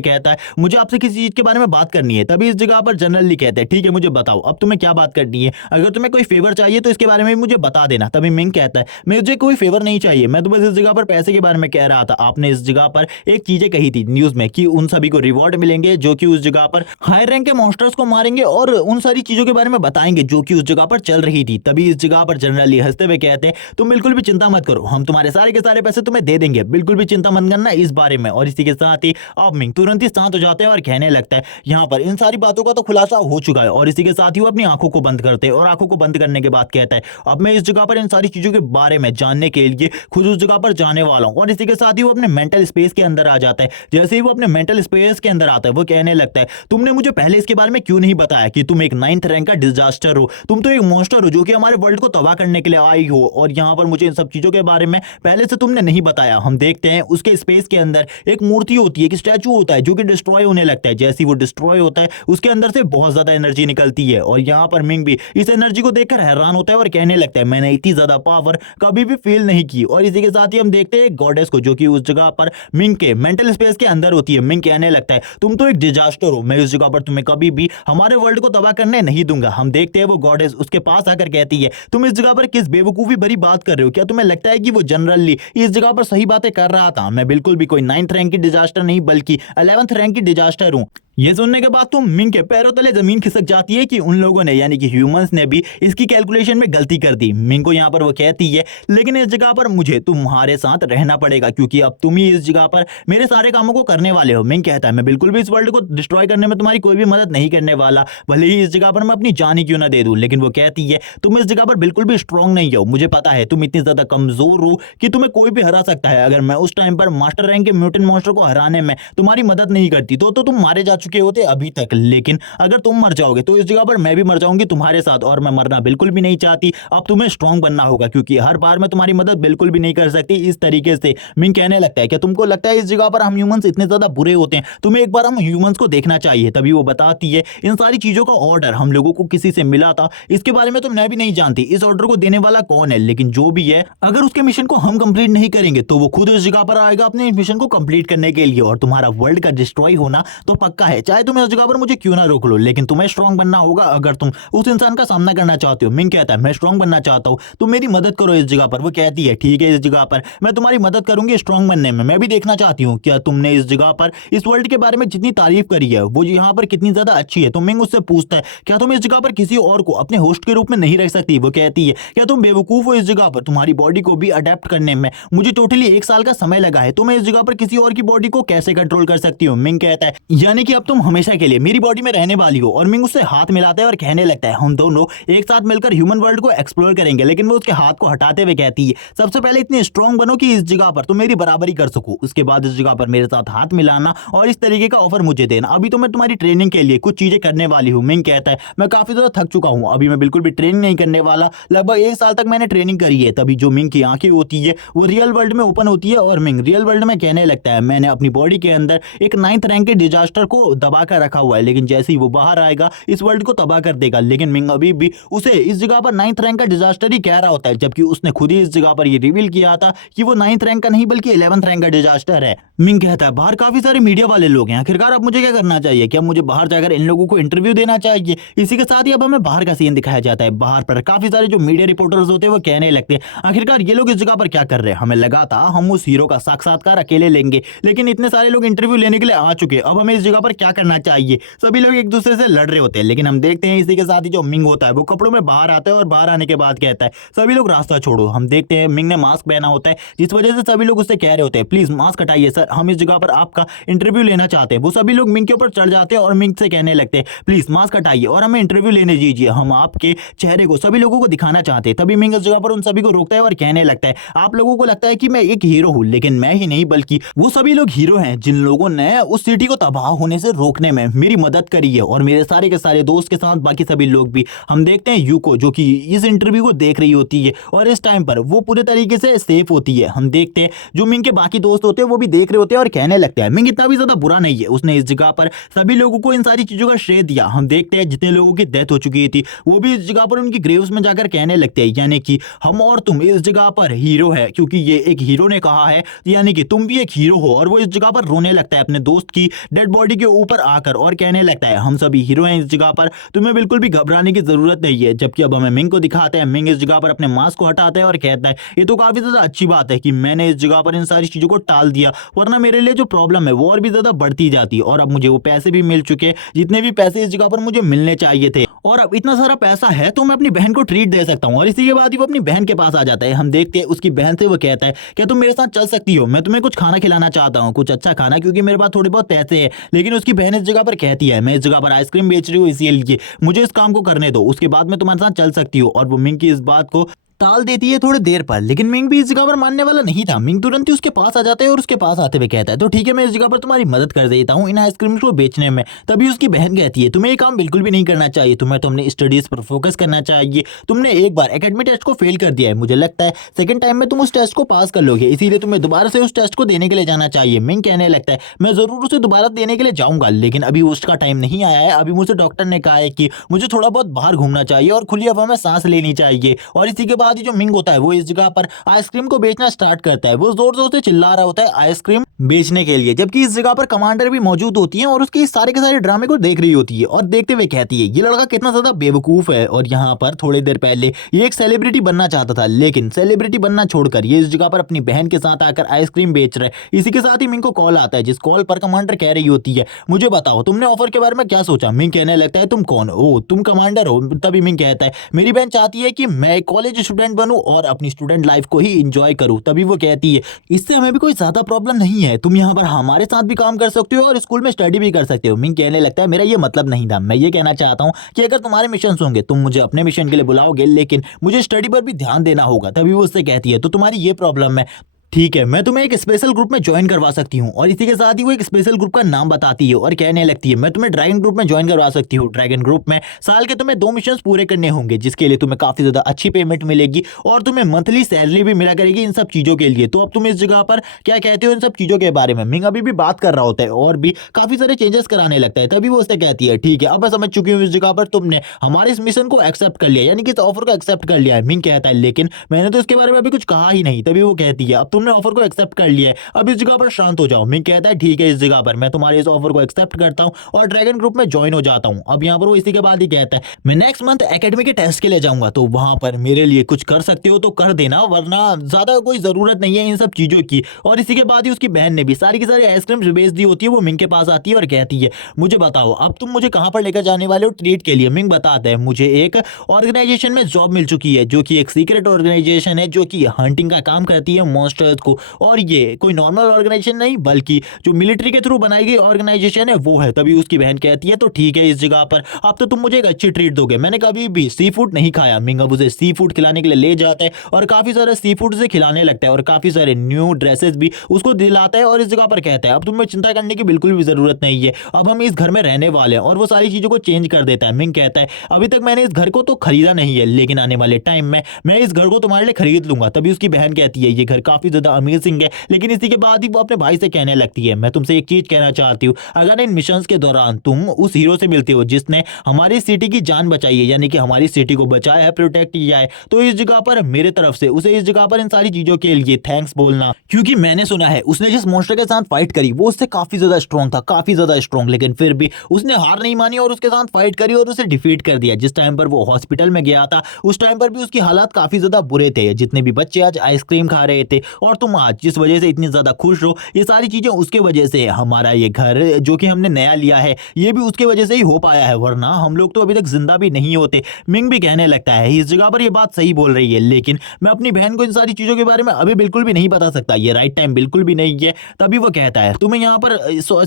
कहता है मुझे आपसे किसी चीज के बारे में बात करनी है। तभी इस जगह पर जनरली कहते हैं ठीक है मुझे बताओ अब तुम्हें क्या बात करनी है, अगर तुम्हें कोई फेवर चाहिए तो इसके बारे में मुझे बता देना। तभी मिंग कहता है मुझे कोई फेवर नहीं चाहिए, मैं तो बस इस जगह पर पैसे के बारे में कह रहा था। आपने इस जगह पर एक चीजें कही थी न्यूज में कि उन सभी को रिवॉर्ड मिलेंगे जो कि उस जगह पर हाई रैंक के मॉन्स्टर्स को मारेंगे और उन सारी चीजों के बारे में बताएंगे जो कि उस जगह पर चल रही थी। तभी इस जगह पर जनरली हंसते हुए कहते हैं तुम बिल्कुल भी चिंता मत करो, हम तुम्हारे सारे के सारे पैसे तुम्हें दे देंगे, बिल्कुल भी चिंता मत करना इस बारे में। और इसी के साथ ही अब मिंग तुरंत ही शांत हो जाते हैं और कहने लगता है यहाँ पर इन सारी बातों का तो खुलासा हो चुका है। और इसी के साथ ही वो अपनी आंखों को बंद करते हैं और आंखों को बंद करने के बाद कहता है अब मैं इस जगह पर इन सारी चीजों के बारे में जानने के लिए खुद उस जगह पर जाने वाला हूं। और इसी के साथ ही वो अपने मेंटल स्पेस के अंदर आ जाता है। जैसे ही वो अपने मेंटल स्पेस के अंदर आता है वो कहने लगता है तुमने मुझे पहले इसके बारे में क्यों नहीं बताया कि तुम एक 9th रैंक का डिजास्टर हो, तुम तो एक मॉन्स्टर हो जो कि हमारे वर्ल्ड को तबाह करने के लिए आई हो, और यहाँ पर मुझे इन सब चीजों के बारे में पहले से तुमने नहीं बताया। हम देखते हैं उसके स्पेस के अंदर एक मूर्ति होती है, एक स्टैचू होता है जो कि डिस्ट्रॉय होने लगता है। जैसे ही वो डिस्ट्रॉय होता है उसके अंदर से बहुत ज्यादा एनर्जी निकलती है और यहाँ पर मिंग भी इस एनर्जी को देखकर हैरान होता है और कहने लगता है मैंने इतनी ज्यादा पावर कभी भी फील नहीं की। और इसी के साथ ही हम देखते हैं गॉडेस को जो कि उस जगह पर मिंग के मेंटल स्पेस के अंदर होती है। मिंग कहने लगता है तुम तो एक डिजास्टर हो, मैं इस जगह पर तुम्हें कभी भी हमारे वर्ल्ड को तबाह करने नहीं दूंगा। हम देखते हैं वो गॉडेस उसके पास आकर कहती है तुम इस जगह पर किस बेवकूफी भरी बात कर रहे हो, क्या तुम्हें लगता है कि वो जनरली इस जगह पर सही बातें कर रहा था? मैं बिल्कुल भी कोई 9th रैंक की डिजास्टर नहीं बल्कि 11th रैंक की डिजास्टर हूं। ये सुनने के बाद तो मिंग के पैरों तले जमीन खिसक जाती है कि उन लोगों ने यानी कि ह्यूमंस ने भी इसकी कैलकुलेशन में गलती कर दी। मिंग को यहाँ पर वो कहती है लेकिन इस जगह पर मुझे तुम्हारे साथ रहना पड़ेगा क्योंकि अब तुम ही इस जगह पर मेरे सारे कामों को करने वाले हो। मिंग कहता है मैं बिल्कुल भी इस वर्ल्ड को डिस्ट्रॉय करने में तुम्हारी कोई भी मदद नहीं करने वाला, भले ही इस जगह पर मैं अपनी जान ही क्यों ना दे दूं। लेकिन वो कहती है तुम इस जगह पर बिल्कुल भी स्ट्रांग नहीं हो, मुझे पता है तुम इतनी ज्यादा कमजोर हो कि तुम्हें कोई भी हरा सकता है। अगर मैं उस टाइम पर मास्टर रैंक के म्यूटेंट मॉन्स्टर को हराने में तुम्हारी मदद नहीं करती तो तुम मारे जा चुके होते अभी तक। लेकिन अगर तुम मर जाओगे तो इस जगह पर मैं भी मर जाऊंगी तुम्हारे साथ, और मैं मरना बिल्कुल भी नहीं चाहती। अब तुम्हें स्ट्रांग बनना होगा क्योंकि हर बार मैं तुम्हारी मदद बिल्कुल भी नहीं कर सकती। इस तरीके से मिंग कहने लगता है क्या तुमको लगता है इस जगह पर हम ह्यूमंस इतने ज्यादा बुरे होते हैं, तुम्हें एक बार हम ह्यूमंस को देखना चाहिए। तभी वो बताती है इन सारी चीजों का ऑर्डर हम लोगों को किसी से मिला था, इसके बारे में तो मैं भी नहीं जानती इस ऑर्डर को देने वाला कौन है, लेकिन जो भी है अगर उसके मिशन को हम कंप्लीट नहीं करेंगे तो वो खुद इस जगह पर आएगा अपने मिशन को कंप्लीट करने के लिए, और तुम्हारा वर्ल्ड का डिस्ट्रॉय होना तो पक्का है, चाहे तुम इस जगह पर मुझे क्यों ना रोक लो। लेकिन तुम्हें स्ट्रांग बनना होगा अगर तुम उस इंसान का सामना करना चाहते हो। मिंग कहता है मैं स्ट्रांग बनना चाहता हूं, तुम मेरी मदद करो इस जगह पर। वो कहती है ठीक है इस जगह पर मैं तुम्हारी मदद करूंगी स्ट्रांग बनने में, मैं भी देखना चाहती हूँ क्या तुमने इस जगह पर इस वर्ल्ड के बारे में जितनी तारीफ करी है वो यहाँ पर कितनी ज्यादा अच्छी है। तो मिंग उससे पूछता है क्या तुम इस जगह पर किसी और को अपने होस्ट के रूप में नहीं रख सकती? वो कहती है क्या तुम बेवकूफ हो, इस जगह पर तुम्हारी बॉडी को भी अडेप्ट करने में मुझे टोटली 1 साल का समय लगा है, तो मैं इस जगह पर किसी और की बॉडी को कैसे कंट्रोल कर सकती हूँ? मिंग कहता है यानी कि अब तुम हमेशा के लिए मेरी बॉडी में रहने वाली हो। और मिंग उससे हाथ मिलाता है और कहने लगता है हम दोनों एक साथ मिलकर ह्यूमन वर्ल्ड को एक्सप्लोर करेंगे। लेकिन वो उसके हाथ को हटाते हुए कहती है सबसे पहले इतनी स्ट्रांग बनो कि इस जगह पर तुम मेरी बराबरी कर सको, उसके बाद इस जगह पर मेरे साथ हाथ मिलाना और इस तरीके का ऑफर मुझे देना। अभी तो मैं तुम्हारी ट्रेनिंग के लिए कुछ चीजें करने वाली हूँ। मिंग कहता है मैं काफी ज्यादा थक चुका हूँ, अभी मैं बिल्कुल भी ट्रेनिंग नहीं करने वाला, लगभग 1 साल तक मैंने ट्रेनिंग करी है। तभी जो मिंग की आंखें होती है वो रियल वर्ल्ड में ओपन होती है और मिंग रियल वर्ल्ड में कहने लगता है मैंने अपनी बॉडी के अंदर एक 9th रैंक के डिजास्टर को दबा कर रखा हुआ है, लेकिन जैसे ही वो बाहर आएगा इस वर्ल्ड को तबाह कर देगा। लेकिन मिंग अभी भी उसे इस जगह पर 9th रैंक का डिजास्टर ही कह रहा होता है, जबकि उसने खुद ही इस जगह पर ये रिवील किया था कि वो 9th रैंक का नहीं बल्कि 11th रैंक का डिजास्टर है। मिंग कहता है बाहर काफी सारे मीडिया वाले लोग हैं, आखिरकार अब मुझे क्या करना चाहिए? क्या मुझे बाहर जाकर इन लोगों को इंटरव्यू देना चाहिए? इसी के साथ ही अब हमें बाहर का सीन दिखाया जाता है। बाहर पर काफी सारे जो मीडिया रिपोर्टर्स होते हैं वो कहने लगते हैं आखिरकार ये लोग इस जगह पर क्या कर रहे हैं? हमें लगा था हम उस हीरो का साक्षात्कार अकेले लेंगे, लेकिन इतने सारे लोग इंटरव्यू लेने के लिए आ चुके हैं, अब हमें इस जगह पर क्या करना चाहिए? सभी लोग एक दूसरे से लड़ रहे होते हैं। लेकिन हम देखते हैं इसी के साथ ही जो मिंग होता है वो कपड़ों में बाहर आता है और बाहर आने के बाद कहता है सभी लोग रास्ता छोड़ो। हम देखते हैं मिंग ने मास्क पहना होता है, जिस वजह से सभी लोग उससे कह रहे होते हैं प्लीज मास्क हटाइए सर, हम इस जगह पर आपका इंटरव्यू लेना चाहते हैं। वो सभी लोग मिंग के ऊपर चढ़ जाते हैं और मिंग से कहने लगते हैं प्लीज मास्क हटाइए और हमें इंटरव्यू लेने दीजिए, हम आपके चेहरे को सभी लोगों को दिखाना चाहते हैं। तभी मिंग इस जगह पर उन सभी को रोकता है और कहने लगता है आप लोगों को लगता है कि मैं एक हीरो हूं, लेकिन मैं ही नहीं बल्कि वो सभी लोग हीरो हैं जिन लोगों ने उस सिटी को तबाह होने से रोकने में मेरी मदद करी है, और मेरे सारे के सारे दोस्त के साथ बाकी सभी लोग भी। हम देखते हैं यूको जो कि इस इंटरव्यू को देख रही होती है और इस टाइम पर वो पूरे तरीके से सेफ होती है। हम देखते हैं जो मिंग के बाकी दोस्त होते हैं वो भी देख रहे होते हैं और कहने लगते हैं मिंग इतना भी ज्यादा बुरा नहीं है, उसने इस जगह पर सभी लोगों को इन सारी चीजों का श्रेय दिया। हम देखते हैं जितने लोगों की डेथ हो चुकी थी वो भी इस जगह पर उनकी ग्रेव्स में जाकर कहने लगते हैं यानी कि हम और तुम इस जगह पर हीरो है, क्योंकि ये एक हीरो ने कहा है, यानी कि तुम भी एक हीरो हो। और वो इस जगह पर रोने लगता है अपने दोस्त की डेड बॉडी के ऊपर आकर और कहने लगता है हम सभी हीरो हैं इस जगह पर, तुम्हें बिल्कुल भी घबराने की जरूरत नहीं है। जबकि अब हमें मिंग को दिखाते हैं, मिंग इस जगह पर अपने मास्क को हटाता है और कहता है ये तो काफी ज्यादा अच्छी बात है कि मैंने इस जगह पर इन सारी चीजों को टाल दिया, वरना मेरे लिए जो प्रॉब्लम है वो और भी ज्यादा बढ़ती जाती, और अब मुझे वो पैसे भी मिल चुके जितने भी पैसे इस जगह पर मुझे मिलने चाहिए थे, और अब इतना सारा पैसा है तो मैं अपनी बहन को ट्रीट दे सकता हूँ। और इसी के बाद ही वो अपनी बहन के पास आ जाता है। हम देखते हैं उसकी बहन से वो कहता है क्या तुम मेरे साथ चल सकती हो, मैं तुम्हें कुछ खाना खिलाना चाहता हूँ, कुछ अच्छा खाना, क्योंकि मेरे पास थोड़े बहुत पैसे हैं। लेकिन उसकी बहन इस जगह पर कहती है मैं इस जगह पर आइसक्रीम बेच रही हूँ इसीलिए मुझे इस काम को करने दो, उसके बाद मैं तुम्हारे साथ चल सकती हूँ। और वो मिंग की इस बात को टाल देती है थोड़ी देर पर, लेकिन मिंग भी इस जगह पर मानने वाला नहीं था। मिंग तुरंत ही उसके पास आ जाता है और उसके पास आते हुए कहता है तो ठीक है मैं इस जगह पर तुम्हारी मदद कर देता हूँ इन आइसक्रीम को बेचने में। तभी उसकी बहन कहती है तुम्हें ये काम बिल्कुल भी नहीं करना चाहिए, तुम्हें तो अपने स्टडीज पर फोकस करना चाहिए, तुमने एक बार एकेडमी टेस्ट को फेल कर दिया है, मुझे लगता है सेकंड टाइम में तुम उस टेस्ट को पास कर लोगे, इसीलिए तुम्हें दोबारा से उस टेस्ट को देने के लिए जाना चाहिए। मिंग कहने लगता है मैं जरूर उसे दोबारा देने के लिए जाऊंगा, लेकिन अभी उसका टाइम नहीं आया है, अभी मुझे डॉक्टर ने कहा है कि मुझे थोड़ा बहुत बाहर घूमना चाहिए और खुली हवा में सांस लेनी चाहिए। और इसी के बाद ही जो मिंग होता है वो इस जगह पर आइसक्रीम को बेचना स्टार्ट करता है। वो जोर जोर से चिल्ला रहा होता है आइसक्रीम बेचने के लिए, जबकि इस जगह पर कमांडर भी मौजूद होती है और उसके इस सारे के सारे ड्रामे को देख रही होती है और देखते हुए कहती है ये लड़का कितना ज्यादा बेवकूफ है। और यहाँ पर थोड़ी देर पहले ये एक सेलिब्रिटी बनना चाहता था, लेकिन सेलिब्रिटी बनना छोड़कर ये इस जगह पर अपनी बहन के साथ आकर आइसक्रीम बेच रहा है। इसी के साथ ही मिंग को कॉल आता है, जिस कॉल पर कमांडर कह रही होती है मुझे बताओ तुमने ऑफर के बारे में क्या सोचा। मिंग कहने लगता है तुम कौन हो, तुम कमांडर हो। तभी मिंग कहता है मेरी बहन चाहती है कि मैं कॉलेज स्टूडेंट बनूं और अपनी स्टूडेंट लाइफ को ही एंजॉय करूं। तभी वो कहती है इससे हमें भी कोई ज्यादा प्रॉब्लम नहीं है, तुम यहाँ पर हमारे साथ भी काम कर सकते हो और स्कूल में स्टडी भी कर सकते हो। मिंग कहने लगता है मेरा ये मतलब नहीं था, मैं ये कहना चाहता हूँ कि अगर तुम्हारे मिशन होंगे तुम मुझे अपने मिशन के लिए बुलाओगे, लेकिन मुझे स्टडी पर भी ध्यान देना होगा। तभी वो उससे कहती है तो तुम्हारी ये प्रॉब्लम है, ठीक है मैं तुम्हें एक स्पेशल ग्रुप में ज्वाइन करवा सकती हूँ। और इसी के साथ ही वो एक स्पेशल ग्रुप का नाम बताती है और कहने लगती है मैं तुम्हें ड्रैगन ग्रुप में ज्वाइन करवा सकती हूँ। ड्रैगन ग्रुप में साल के तुम्हें 2 मिशन पूरे करने होंगे, जिसके लिए तुम्हें काफी ज्यादा अच्छी पेमेंट मिलेगी और तुम्हें मंथली सैलरी भी मिला करेगी इन सब चीजों के लिए। तो अब तुम इस जगह पर क्या कहते हो इन सब चीजों के बारे में? मिंग अभी भी बात कर रहा होता है और भी काफी सारे चेंजेस कराने लगता है। तभी वो उससे कहती है ठीक है अब मैं समझ चुकी हूँ इस जगह पर तुमने हमारे इस मिशन को एक्सेप्ट कर लिया, यानी कि इस ऑफर को एक्सेप्ट कर लिया है। मिंग कहता है लेकिन मैंने तो इसके बारे में अभी कुछ कहा ही नहीं। तभी वो कहती है अब तुमने ऑफर को एक्सेप्ट कर लिया है, अब इस जगह पर शांत हो जाओ। मिंग कहता है ठीक है इस जगह पर मैं तुम्हारे इस ऑफर को एक्सेप्ट करता हूं और ड्रैगन ग्रुप में ज्वाइन हो जाता हूं। अब यहाँ पर वो इसी के बाद ही कहता है मैं नेक्स्ट मंथ एकेडमी के टेस्ट के लिए जाऊंगा, तो वहां पर मेरे लिए कुछ कर सकते हो तो कर देना, वरना ज्यादा कोई जरूरत नहीं है इन सब चीजों की। और इसी के बाद ही उसकी बहन ने भी सारी की सारी आइसक्रीम बेच दी होती है। वो मिंग के पास आती है और कहती है मुझे बताओ अब तुम मुझे कहां पर लेकर जाने वाले हो ट्रीट के लिए। मिंग बताता है मुझे एक ऑर्गेनाइजेशन में जॉब मिल चुकी है जो कि एक सीक्रेट ऑर्गेनाइजेशन है जो कि हंटिंग का काम करती है मॉन्स्टर्स को, और ये कोई नॉर्मल ऑर्गेनाइजेशन नहीं बल्कि जो मिलिट्री के थ्रू बनाई गई ऑर्गेनाइजेशन है वो है। तभी उसकी बहन कहती है तो ठीक है इस जगह पर अब तो तुम मुझे एक अच्छी ट्रीट दोगे, मैंने कभी भी सी फूड नहीं खाया। मिंग अब उसे सी फूड खिलाने के लिए ले जाता है और काफी सारे सी फूड से खिलाने लगता है और काफी सारे न्यू ड्रेसेस भी उसको दिलाता है और इस जगह पर कहता है अब तुम्हें चिंता करने की बिल्कुल भी जरूरत नहीं है, अब हम इस घर में रहने वाले हैं। और वो सारी चीजों को चेंज कर देता है। मिंग कहता है अभी तक मैंने इस घर को तो खरीदा नहीं है, लेकिन आने वाले टाइम में मैं इस घर को तुम्हारे लिए खरीद लूंगा। तभी उसकी बहन कहती है ये घर काफी ज्यादा अमेजिंग है, लेकिन इसी के बाद ही वो अपने भाई से कहने लगती है, मैं तुमसे एक चीज कहना चाहती हूँ, अगर इन मिशंस के दौरान तुम उस हीरो से मिलते हो जिसने हमारी सिटी की जान बचाई है, यानी कि हमारी सिटी को बचाया है, प्रोटेक्ट किया है, तो इस जगह पर मेरे तरफ से उसे इस जगह पर इन सारी चीजों के लिए थैंक्स बोलना। क्योंकि मैंने सुना है उसने जिस मॉन्स्टर के साथ फाइट करी वो उससे काफी ज्यादा स्ट्रॉन्ग था, काफी ज्यादा स्ट्रॉन्ग, लेकिन फिर भी उसने हार नहीं मानी और उसके साथ फाइट करी और उसे डिफीट कर दिया। जिस टाइम पर वो हॉस्पिटल में गया था उस टाइम पर भी उसकी हालात काफी ज्यादा बुरे थे। जितने भी बच्चे आज आइसक्रीम खा रहे थे और तुम आज जिस वजह से इतनी ज्यादा खुश हो, ये सारी चीजें उसके वजह से। हमारा ये घर जो कि हमने नया लिया है ये भी उसके वजह से ही हो पाया है, वरना हम लोग तो अभी तक जिंदा भी नहीं होते। मिंग भी कहने लगता है इस जगह पर ये बात सही बोल रही है, लेकिन मैं अपनी बहन को इन सारी चीजों के बारे में अभी बिल्कुल भी नहीं बता सकता, ये राइट टाइम बिल्कुल भी नहीं है। तभी वो कहता है तुम्हें यहाँ पर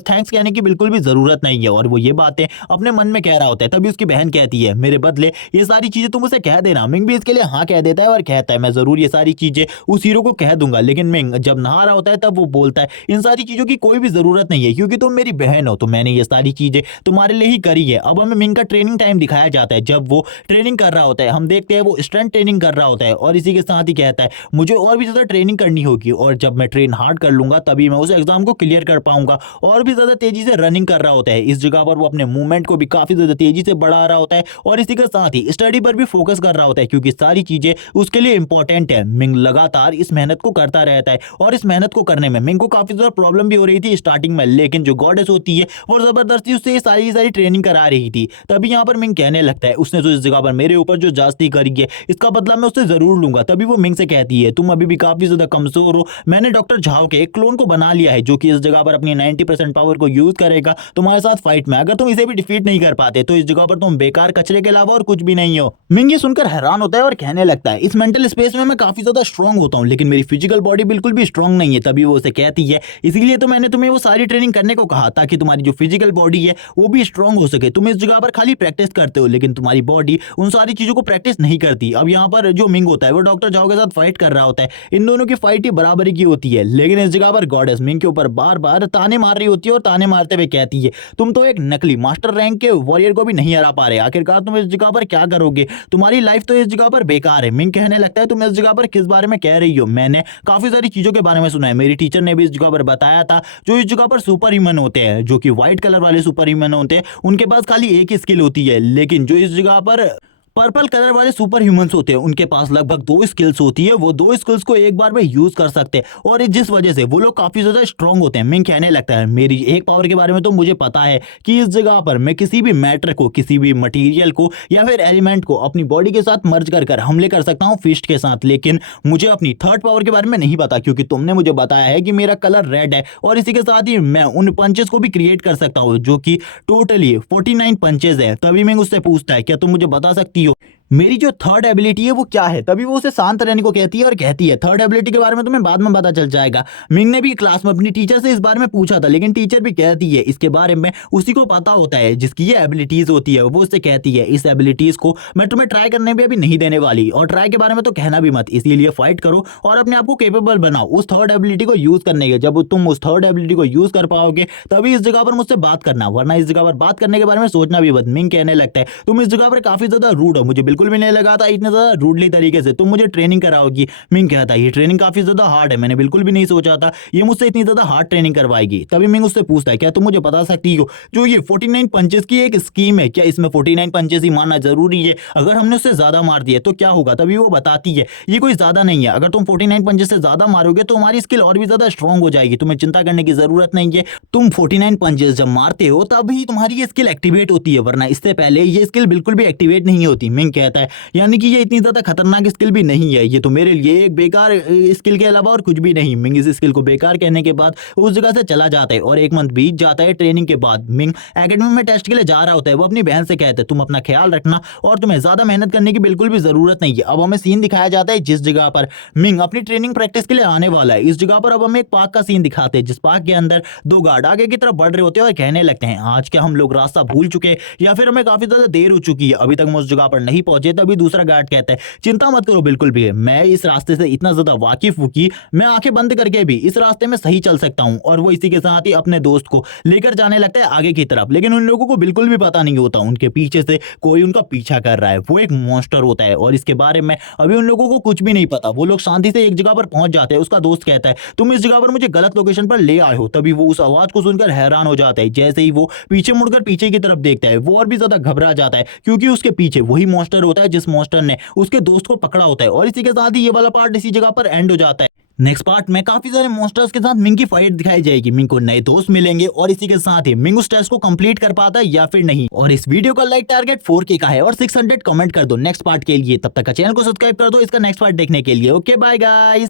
थैंक्स कहने की बिल्कुल भी जरूरत नहीं है, और वो ये बातें अपने मन में कह रहा होता है। तभी उसकी बहन कहती है मेरे बदले ये सारी चीजें तुम उसे कह देना। मिंग भी इसके लिए हाँ कह देता है और कहता है मैं जरूर ये सारी चीजें उस हीरो को कह दूंगा। लेकिन मिंग जब नहा रहा होता है तब वो बोलता है इन सारी चीजों की कोई भी जरूरत नहीं है, क्योंकि तुम मेरी बहन हो, तो मैंने ये सारी चीजें तुम्हारे लिए ही करी है। अब हमें मिंग का ट्रेनिंग टाइम दिखाया जाता है, जब वो ट्रेनिंग कर रहा होता है हम देखते हैं वो स्ट्रेंथ ट्रेनिंग कर रहा होता है, और इसी के साथ ही कहता है मुझे और भी ज्यादा ट्रेनिंग करनी होगी, और जब मैं ट्रेन हार्ड कर लूंगा तभी मैं उस एग्जाम को क्लियर कर पाऊंगा। और भी ज्यादा तेजी से रनिंग कर रहा होता है, इस जगह पर वो अपने मूवमेंट को भी काफी ज्यादा तेजी से बढ़ा रहा होता है, और इसी के साथ ही स्टडी पर भी फोकस कर रहा होता है, क्योंकि सारी चीजें उसके लिए इंपॉर्टेंट है। मिंग लगातार इस मेहनत को करता रहता है, और इस मेहनत को करने में मिंग को काफी ज्यादा प्रॉब्लम भी हो रही थी स्टार्टिंग में, लेकिन जो गॉडेस होती है वो जबरदस्ती उससे सारी सारी ट्रेनिंग करा रही थी। तभी यहाँ पर मिंग कहने लगता है उसने तो इस जगह पर मेरे ऊपर जो जास्ती करी है इसका बदला मैं उससे जरूर लूंगा। तभी वो मिंग से कहती है तुम अभी भी काफी ज्यादा कमजोर हो, मैंने डॉक्टर झाओ के एक क्लोन को बना लिया है जो कि इस जगह पर अपनी 90% पावर को यूज करेगा तुम्हारे साथ फाइट में। अगर तुम इसे भी डिफीट नहीं कर पाते तो इस जगह पर तुम बेकार कचरे के अलावा और कुछ भी नहीं हो। मिंग ये सुनकर हैरान होता है और कहने लगता है इस मेंटल स्पेस में मैं काफी ज्यादा स्ट्रांग होता हूँ, लेकिन मेरी फिजिकल बॉडी बिल्कुल भी स्ट्रांग नहीं है। तभी वो उसे कहती है इसीलिए तो मैंने तुम्हें वो सारी ट्रेनिंग करने को कहा, ताकि तुम्हारी जो फिजिकल बॉडी है वो भी स्ट्रांग हो सके। तुम इस जगह पर खाली प्रैक्टिस करते हो, लेकिन तुम्हारी बॉडी उन सारी चीजों को प्रैक्टिस नहीं करती। अब यहाँ पर जो मिंग होता है वो डॉक्टर झाओ के साथ फाइट कर रहा होता है, इन दोनों की फाइट ही बराबरी की होती है, लेकिन इस जगह पर गॉडेस मिंग के ऊपर बार बार ताने मार रही होती है, और ताने मारते हुए कहती है तुम तो एक नकली मास्टर रैंक के वॉरियर को भी नहीं हरा पा रहे, आखिरकार तुम इस जगह पर क्या करोगे, तुम्हारी लाइफ तो इस जगह पर बेकार है। मिंग कहने लगता है तुम इस जगह पर किस बारे में कह रही हो, मैंने काफी सारी चीजों के बारे में सुना है, मेरी टीचर ने भी इस जगह पर बताया था जो इस जगह पर सुपर ह्यूमन होते हैं, जो कि व्हाइट कलर वाले सुपर ह्यूमन होते हैं, उनके पास खाली एक ही स्किल होती है, लेकिन जो इस जगह पर पर्पल कलर वाले सुपर ह्यूमंस होते हैं उनके पास लगभग 2 स्किल्स होती है, वो 2 स्किल्स को एक बार में यूज कर सकते हैं, और जिस वजह से वो लोग काफी ज्यादा स्ट्रांग होते हैं। मिंग कहने लगता है मेरी एक पावर के बारे में तो मुझे पता है कि इस जगह पर मैं किसी भी मैटर को, किसी भी मटेरियल को या फिर एलिमेंट को अपनी बॉडी के साथ मर्ज कर हमले कर सकता हूँ फिस्ट के साथ, लेकिन मुझे अपनी थर्ड पावर के बारे में नहीं पता, क्योंकि तुमने मुझे बताया है कि मेरा कलर रेड है, और इसी के साथ ही मैं उन पंचेस को भी क्रिएट कर सकता हूँ जो कि टोटली 49 पंचेस है। तभी मिंग उससे पूछता है क्या तुम मुझे बता सकती हो मेरी जो थर्ड एबिलिटी है वो क्या है। तभी वो उसे शांत रहने को कहती है और कहती है थर्ड एबिलिटी के बारे में तुम्हें बाद में पता चल जाएगा। मिंग ने भी क्लास में अपनी टीचर से इस बारे में पूछा था, लेकिन टीचर भी कहती है इसके बारे में उसी को पता होता है जिसकी ये एबिलिटीज होती है। वो उससे कहती है इस एबिलिटीज को मैं तुम्हें ट्राई करने भी अभी नहीं देने वाली, और ट्राई के बारे में तो कहना भी मत, इसीलिए फाइट करो और अपने आप को केपेबल बनाओ उस थर्ड एबिलिटी को यूज करने के। जब तुम उस थर्ड एबिलिटी को यूज कर पाओगे तभी इस जगह पर मुझसे बात करना, वरना इस जगह पर बात करने के बारे में सोचना भी मत। मिंग कहने लगता है तुम इस जगह पर काफी ज्यादा रूड हो, मुझे बिल्कुल भी नहीं लगा था इतने ज्यादा रूडली तरीके से तुम मुझे ट्रेनिंग कराओगी। मिंग कहता है ये ट्रेनिंग काफी ज्यादा हार्ड है, मैंने बिल्कुल भी नहीं सोचा था ये मुझसे इतनी ज्यादा हार्ड ट्रेनिंग करवाएगी। तभी मिंग उससे पूछता है क्या तुम मुझे बता सकती हो जो ये 49 पंचेस की एक स्कीम है, क्या इसमें 49 पंचेस ही मारना जरूरी है, अगर हमने उससे ज्यादा मार दिया तो क्या होगा। तभी वो बताती है ये कोई ज्यादा नहीं है, अगर तुम 49 पंचेस से ज्यादा मारोगे तो हमारी स्किल और भी ज्यादा स्ट्रांग हो जाएगी, तुम्हें चिंता करने की जरूरत नहीं है। तुम 49 पंचेस जब मारते हो तभी तुम्हारी ये स्किल एक्टिवेट होती है, वरना इससे पहले ये स्किल बिल्कुल भी एक्टिवेट नहीं होती। मिंग कहता है यानी कि ये इतनी ज्यादा खतरनाक स्किल भी नहीं है, ये तो मेरे लिए एक बेकार स्किल के अलावा और कुछ भी नहीं। मिंग इस स्किल को बेकार कहने के बाद उस जगह से चला जाता है, और 1 मंथ बीत जाता है ट्रेनिंग के बाद। मिंग एकेडमी में टेस्ट के लिए जा रहा होता है, वो अपनी बहन से कहता है तुम अपना ख्याल रखना और तुम्हें ज्यादा मेहनत करने की बिल्कुल भी जरूरत नहीं है। अब हमें सीन दिखाया जाता है जिस जगह पर मिंग अपनी ट्रेनिंग प्रैक्टिस के लिए आने वाला है। इस जगह पर अब हमें एक पार्क का सीन दिखाते हैं, जिस पार्क के अंदर 2 गार्ड आगे की तरफ बढ़ रहे होते हैं और कहने लगते हैं आज क्या हम लोग रास्ता भूल चुके, या फिर हमें काफी ज्यादा देर हो चुकी है, अभी तक हम उस जगह पर नहीं पहुंचे। पहुंचे तभी दूसरा गार्ड कहता है चिंता मत करो बिल्कुल भी, मैं इस रास्ते से इतना ज्यादा वाकिफ हूँ कि मैं आंखें बंद करके भी इस रास्ते में सही चल सकता हूँ। और वो इसी के साथ ही अपने दोस्त को लेकर जाने लगता है आगे की तरफ, लेकिन उन लोगों को बिल्कुल भी पता नहीं होता उनके पीछे से कोई उनका पीछा कर रहा है, वो एक मॉन्स्टर होता है और इसके बारे में अभी उन लोगों को कुछ भी नहीं पता। वो लोग शांति से एक जगह पर पहुंच जाते हैं। उसका दोस्त कहता है तुम इस जगह पर मुझे गलत लोकेशन पर ले आए हो। तभी वो उस आवाज को सुनकर हैरान हो जाता है। जैसे ही वो पीछे मुड़कर पीछे की तरफ देखता है वो और भी ज्यादा घबरा जाता है, क्योंकि उसके पीछे वही मॉन्स्टर होता है जिस मॉन्स्टर ने उसके दोस्त को पकड़ा होता है। और इसी के साथ ही ये वाला पार्ट इसी जगह पर एंड हो जाता है। नेक्स्ट पार्ट में काफी सारे मॉन्स्टर्स के साथ मिंग की फाइट दिखाई जाएगी। मिंग को नए दोस्त मिलेंगे और इसी के साथ ही मिंग उस टेस्ट को कंप्लीट कर पाता है या फिर नहीं। और इस वीडियो का लाइक टारगेट 4K का है और 600 कमेंट कर दो नेक्स्ट पार्ट के लिए। तब तक का चैनल को सब्सक्राइब कर दो इसका नेक्स्ट पार्ट देखने के लिए। Okay bye guys.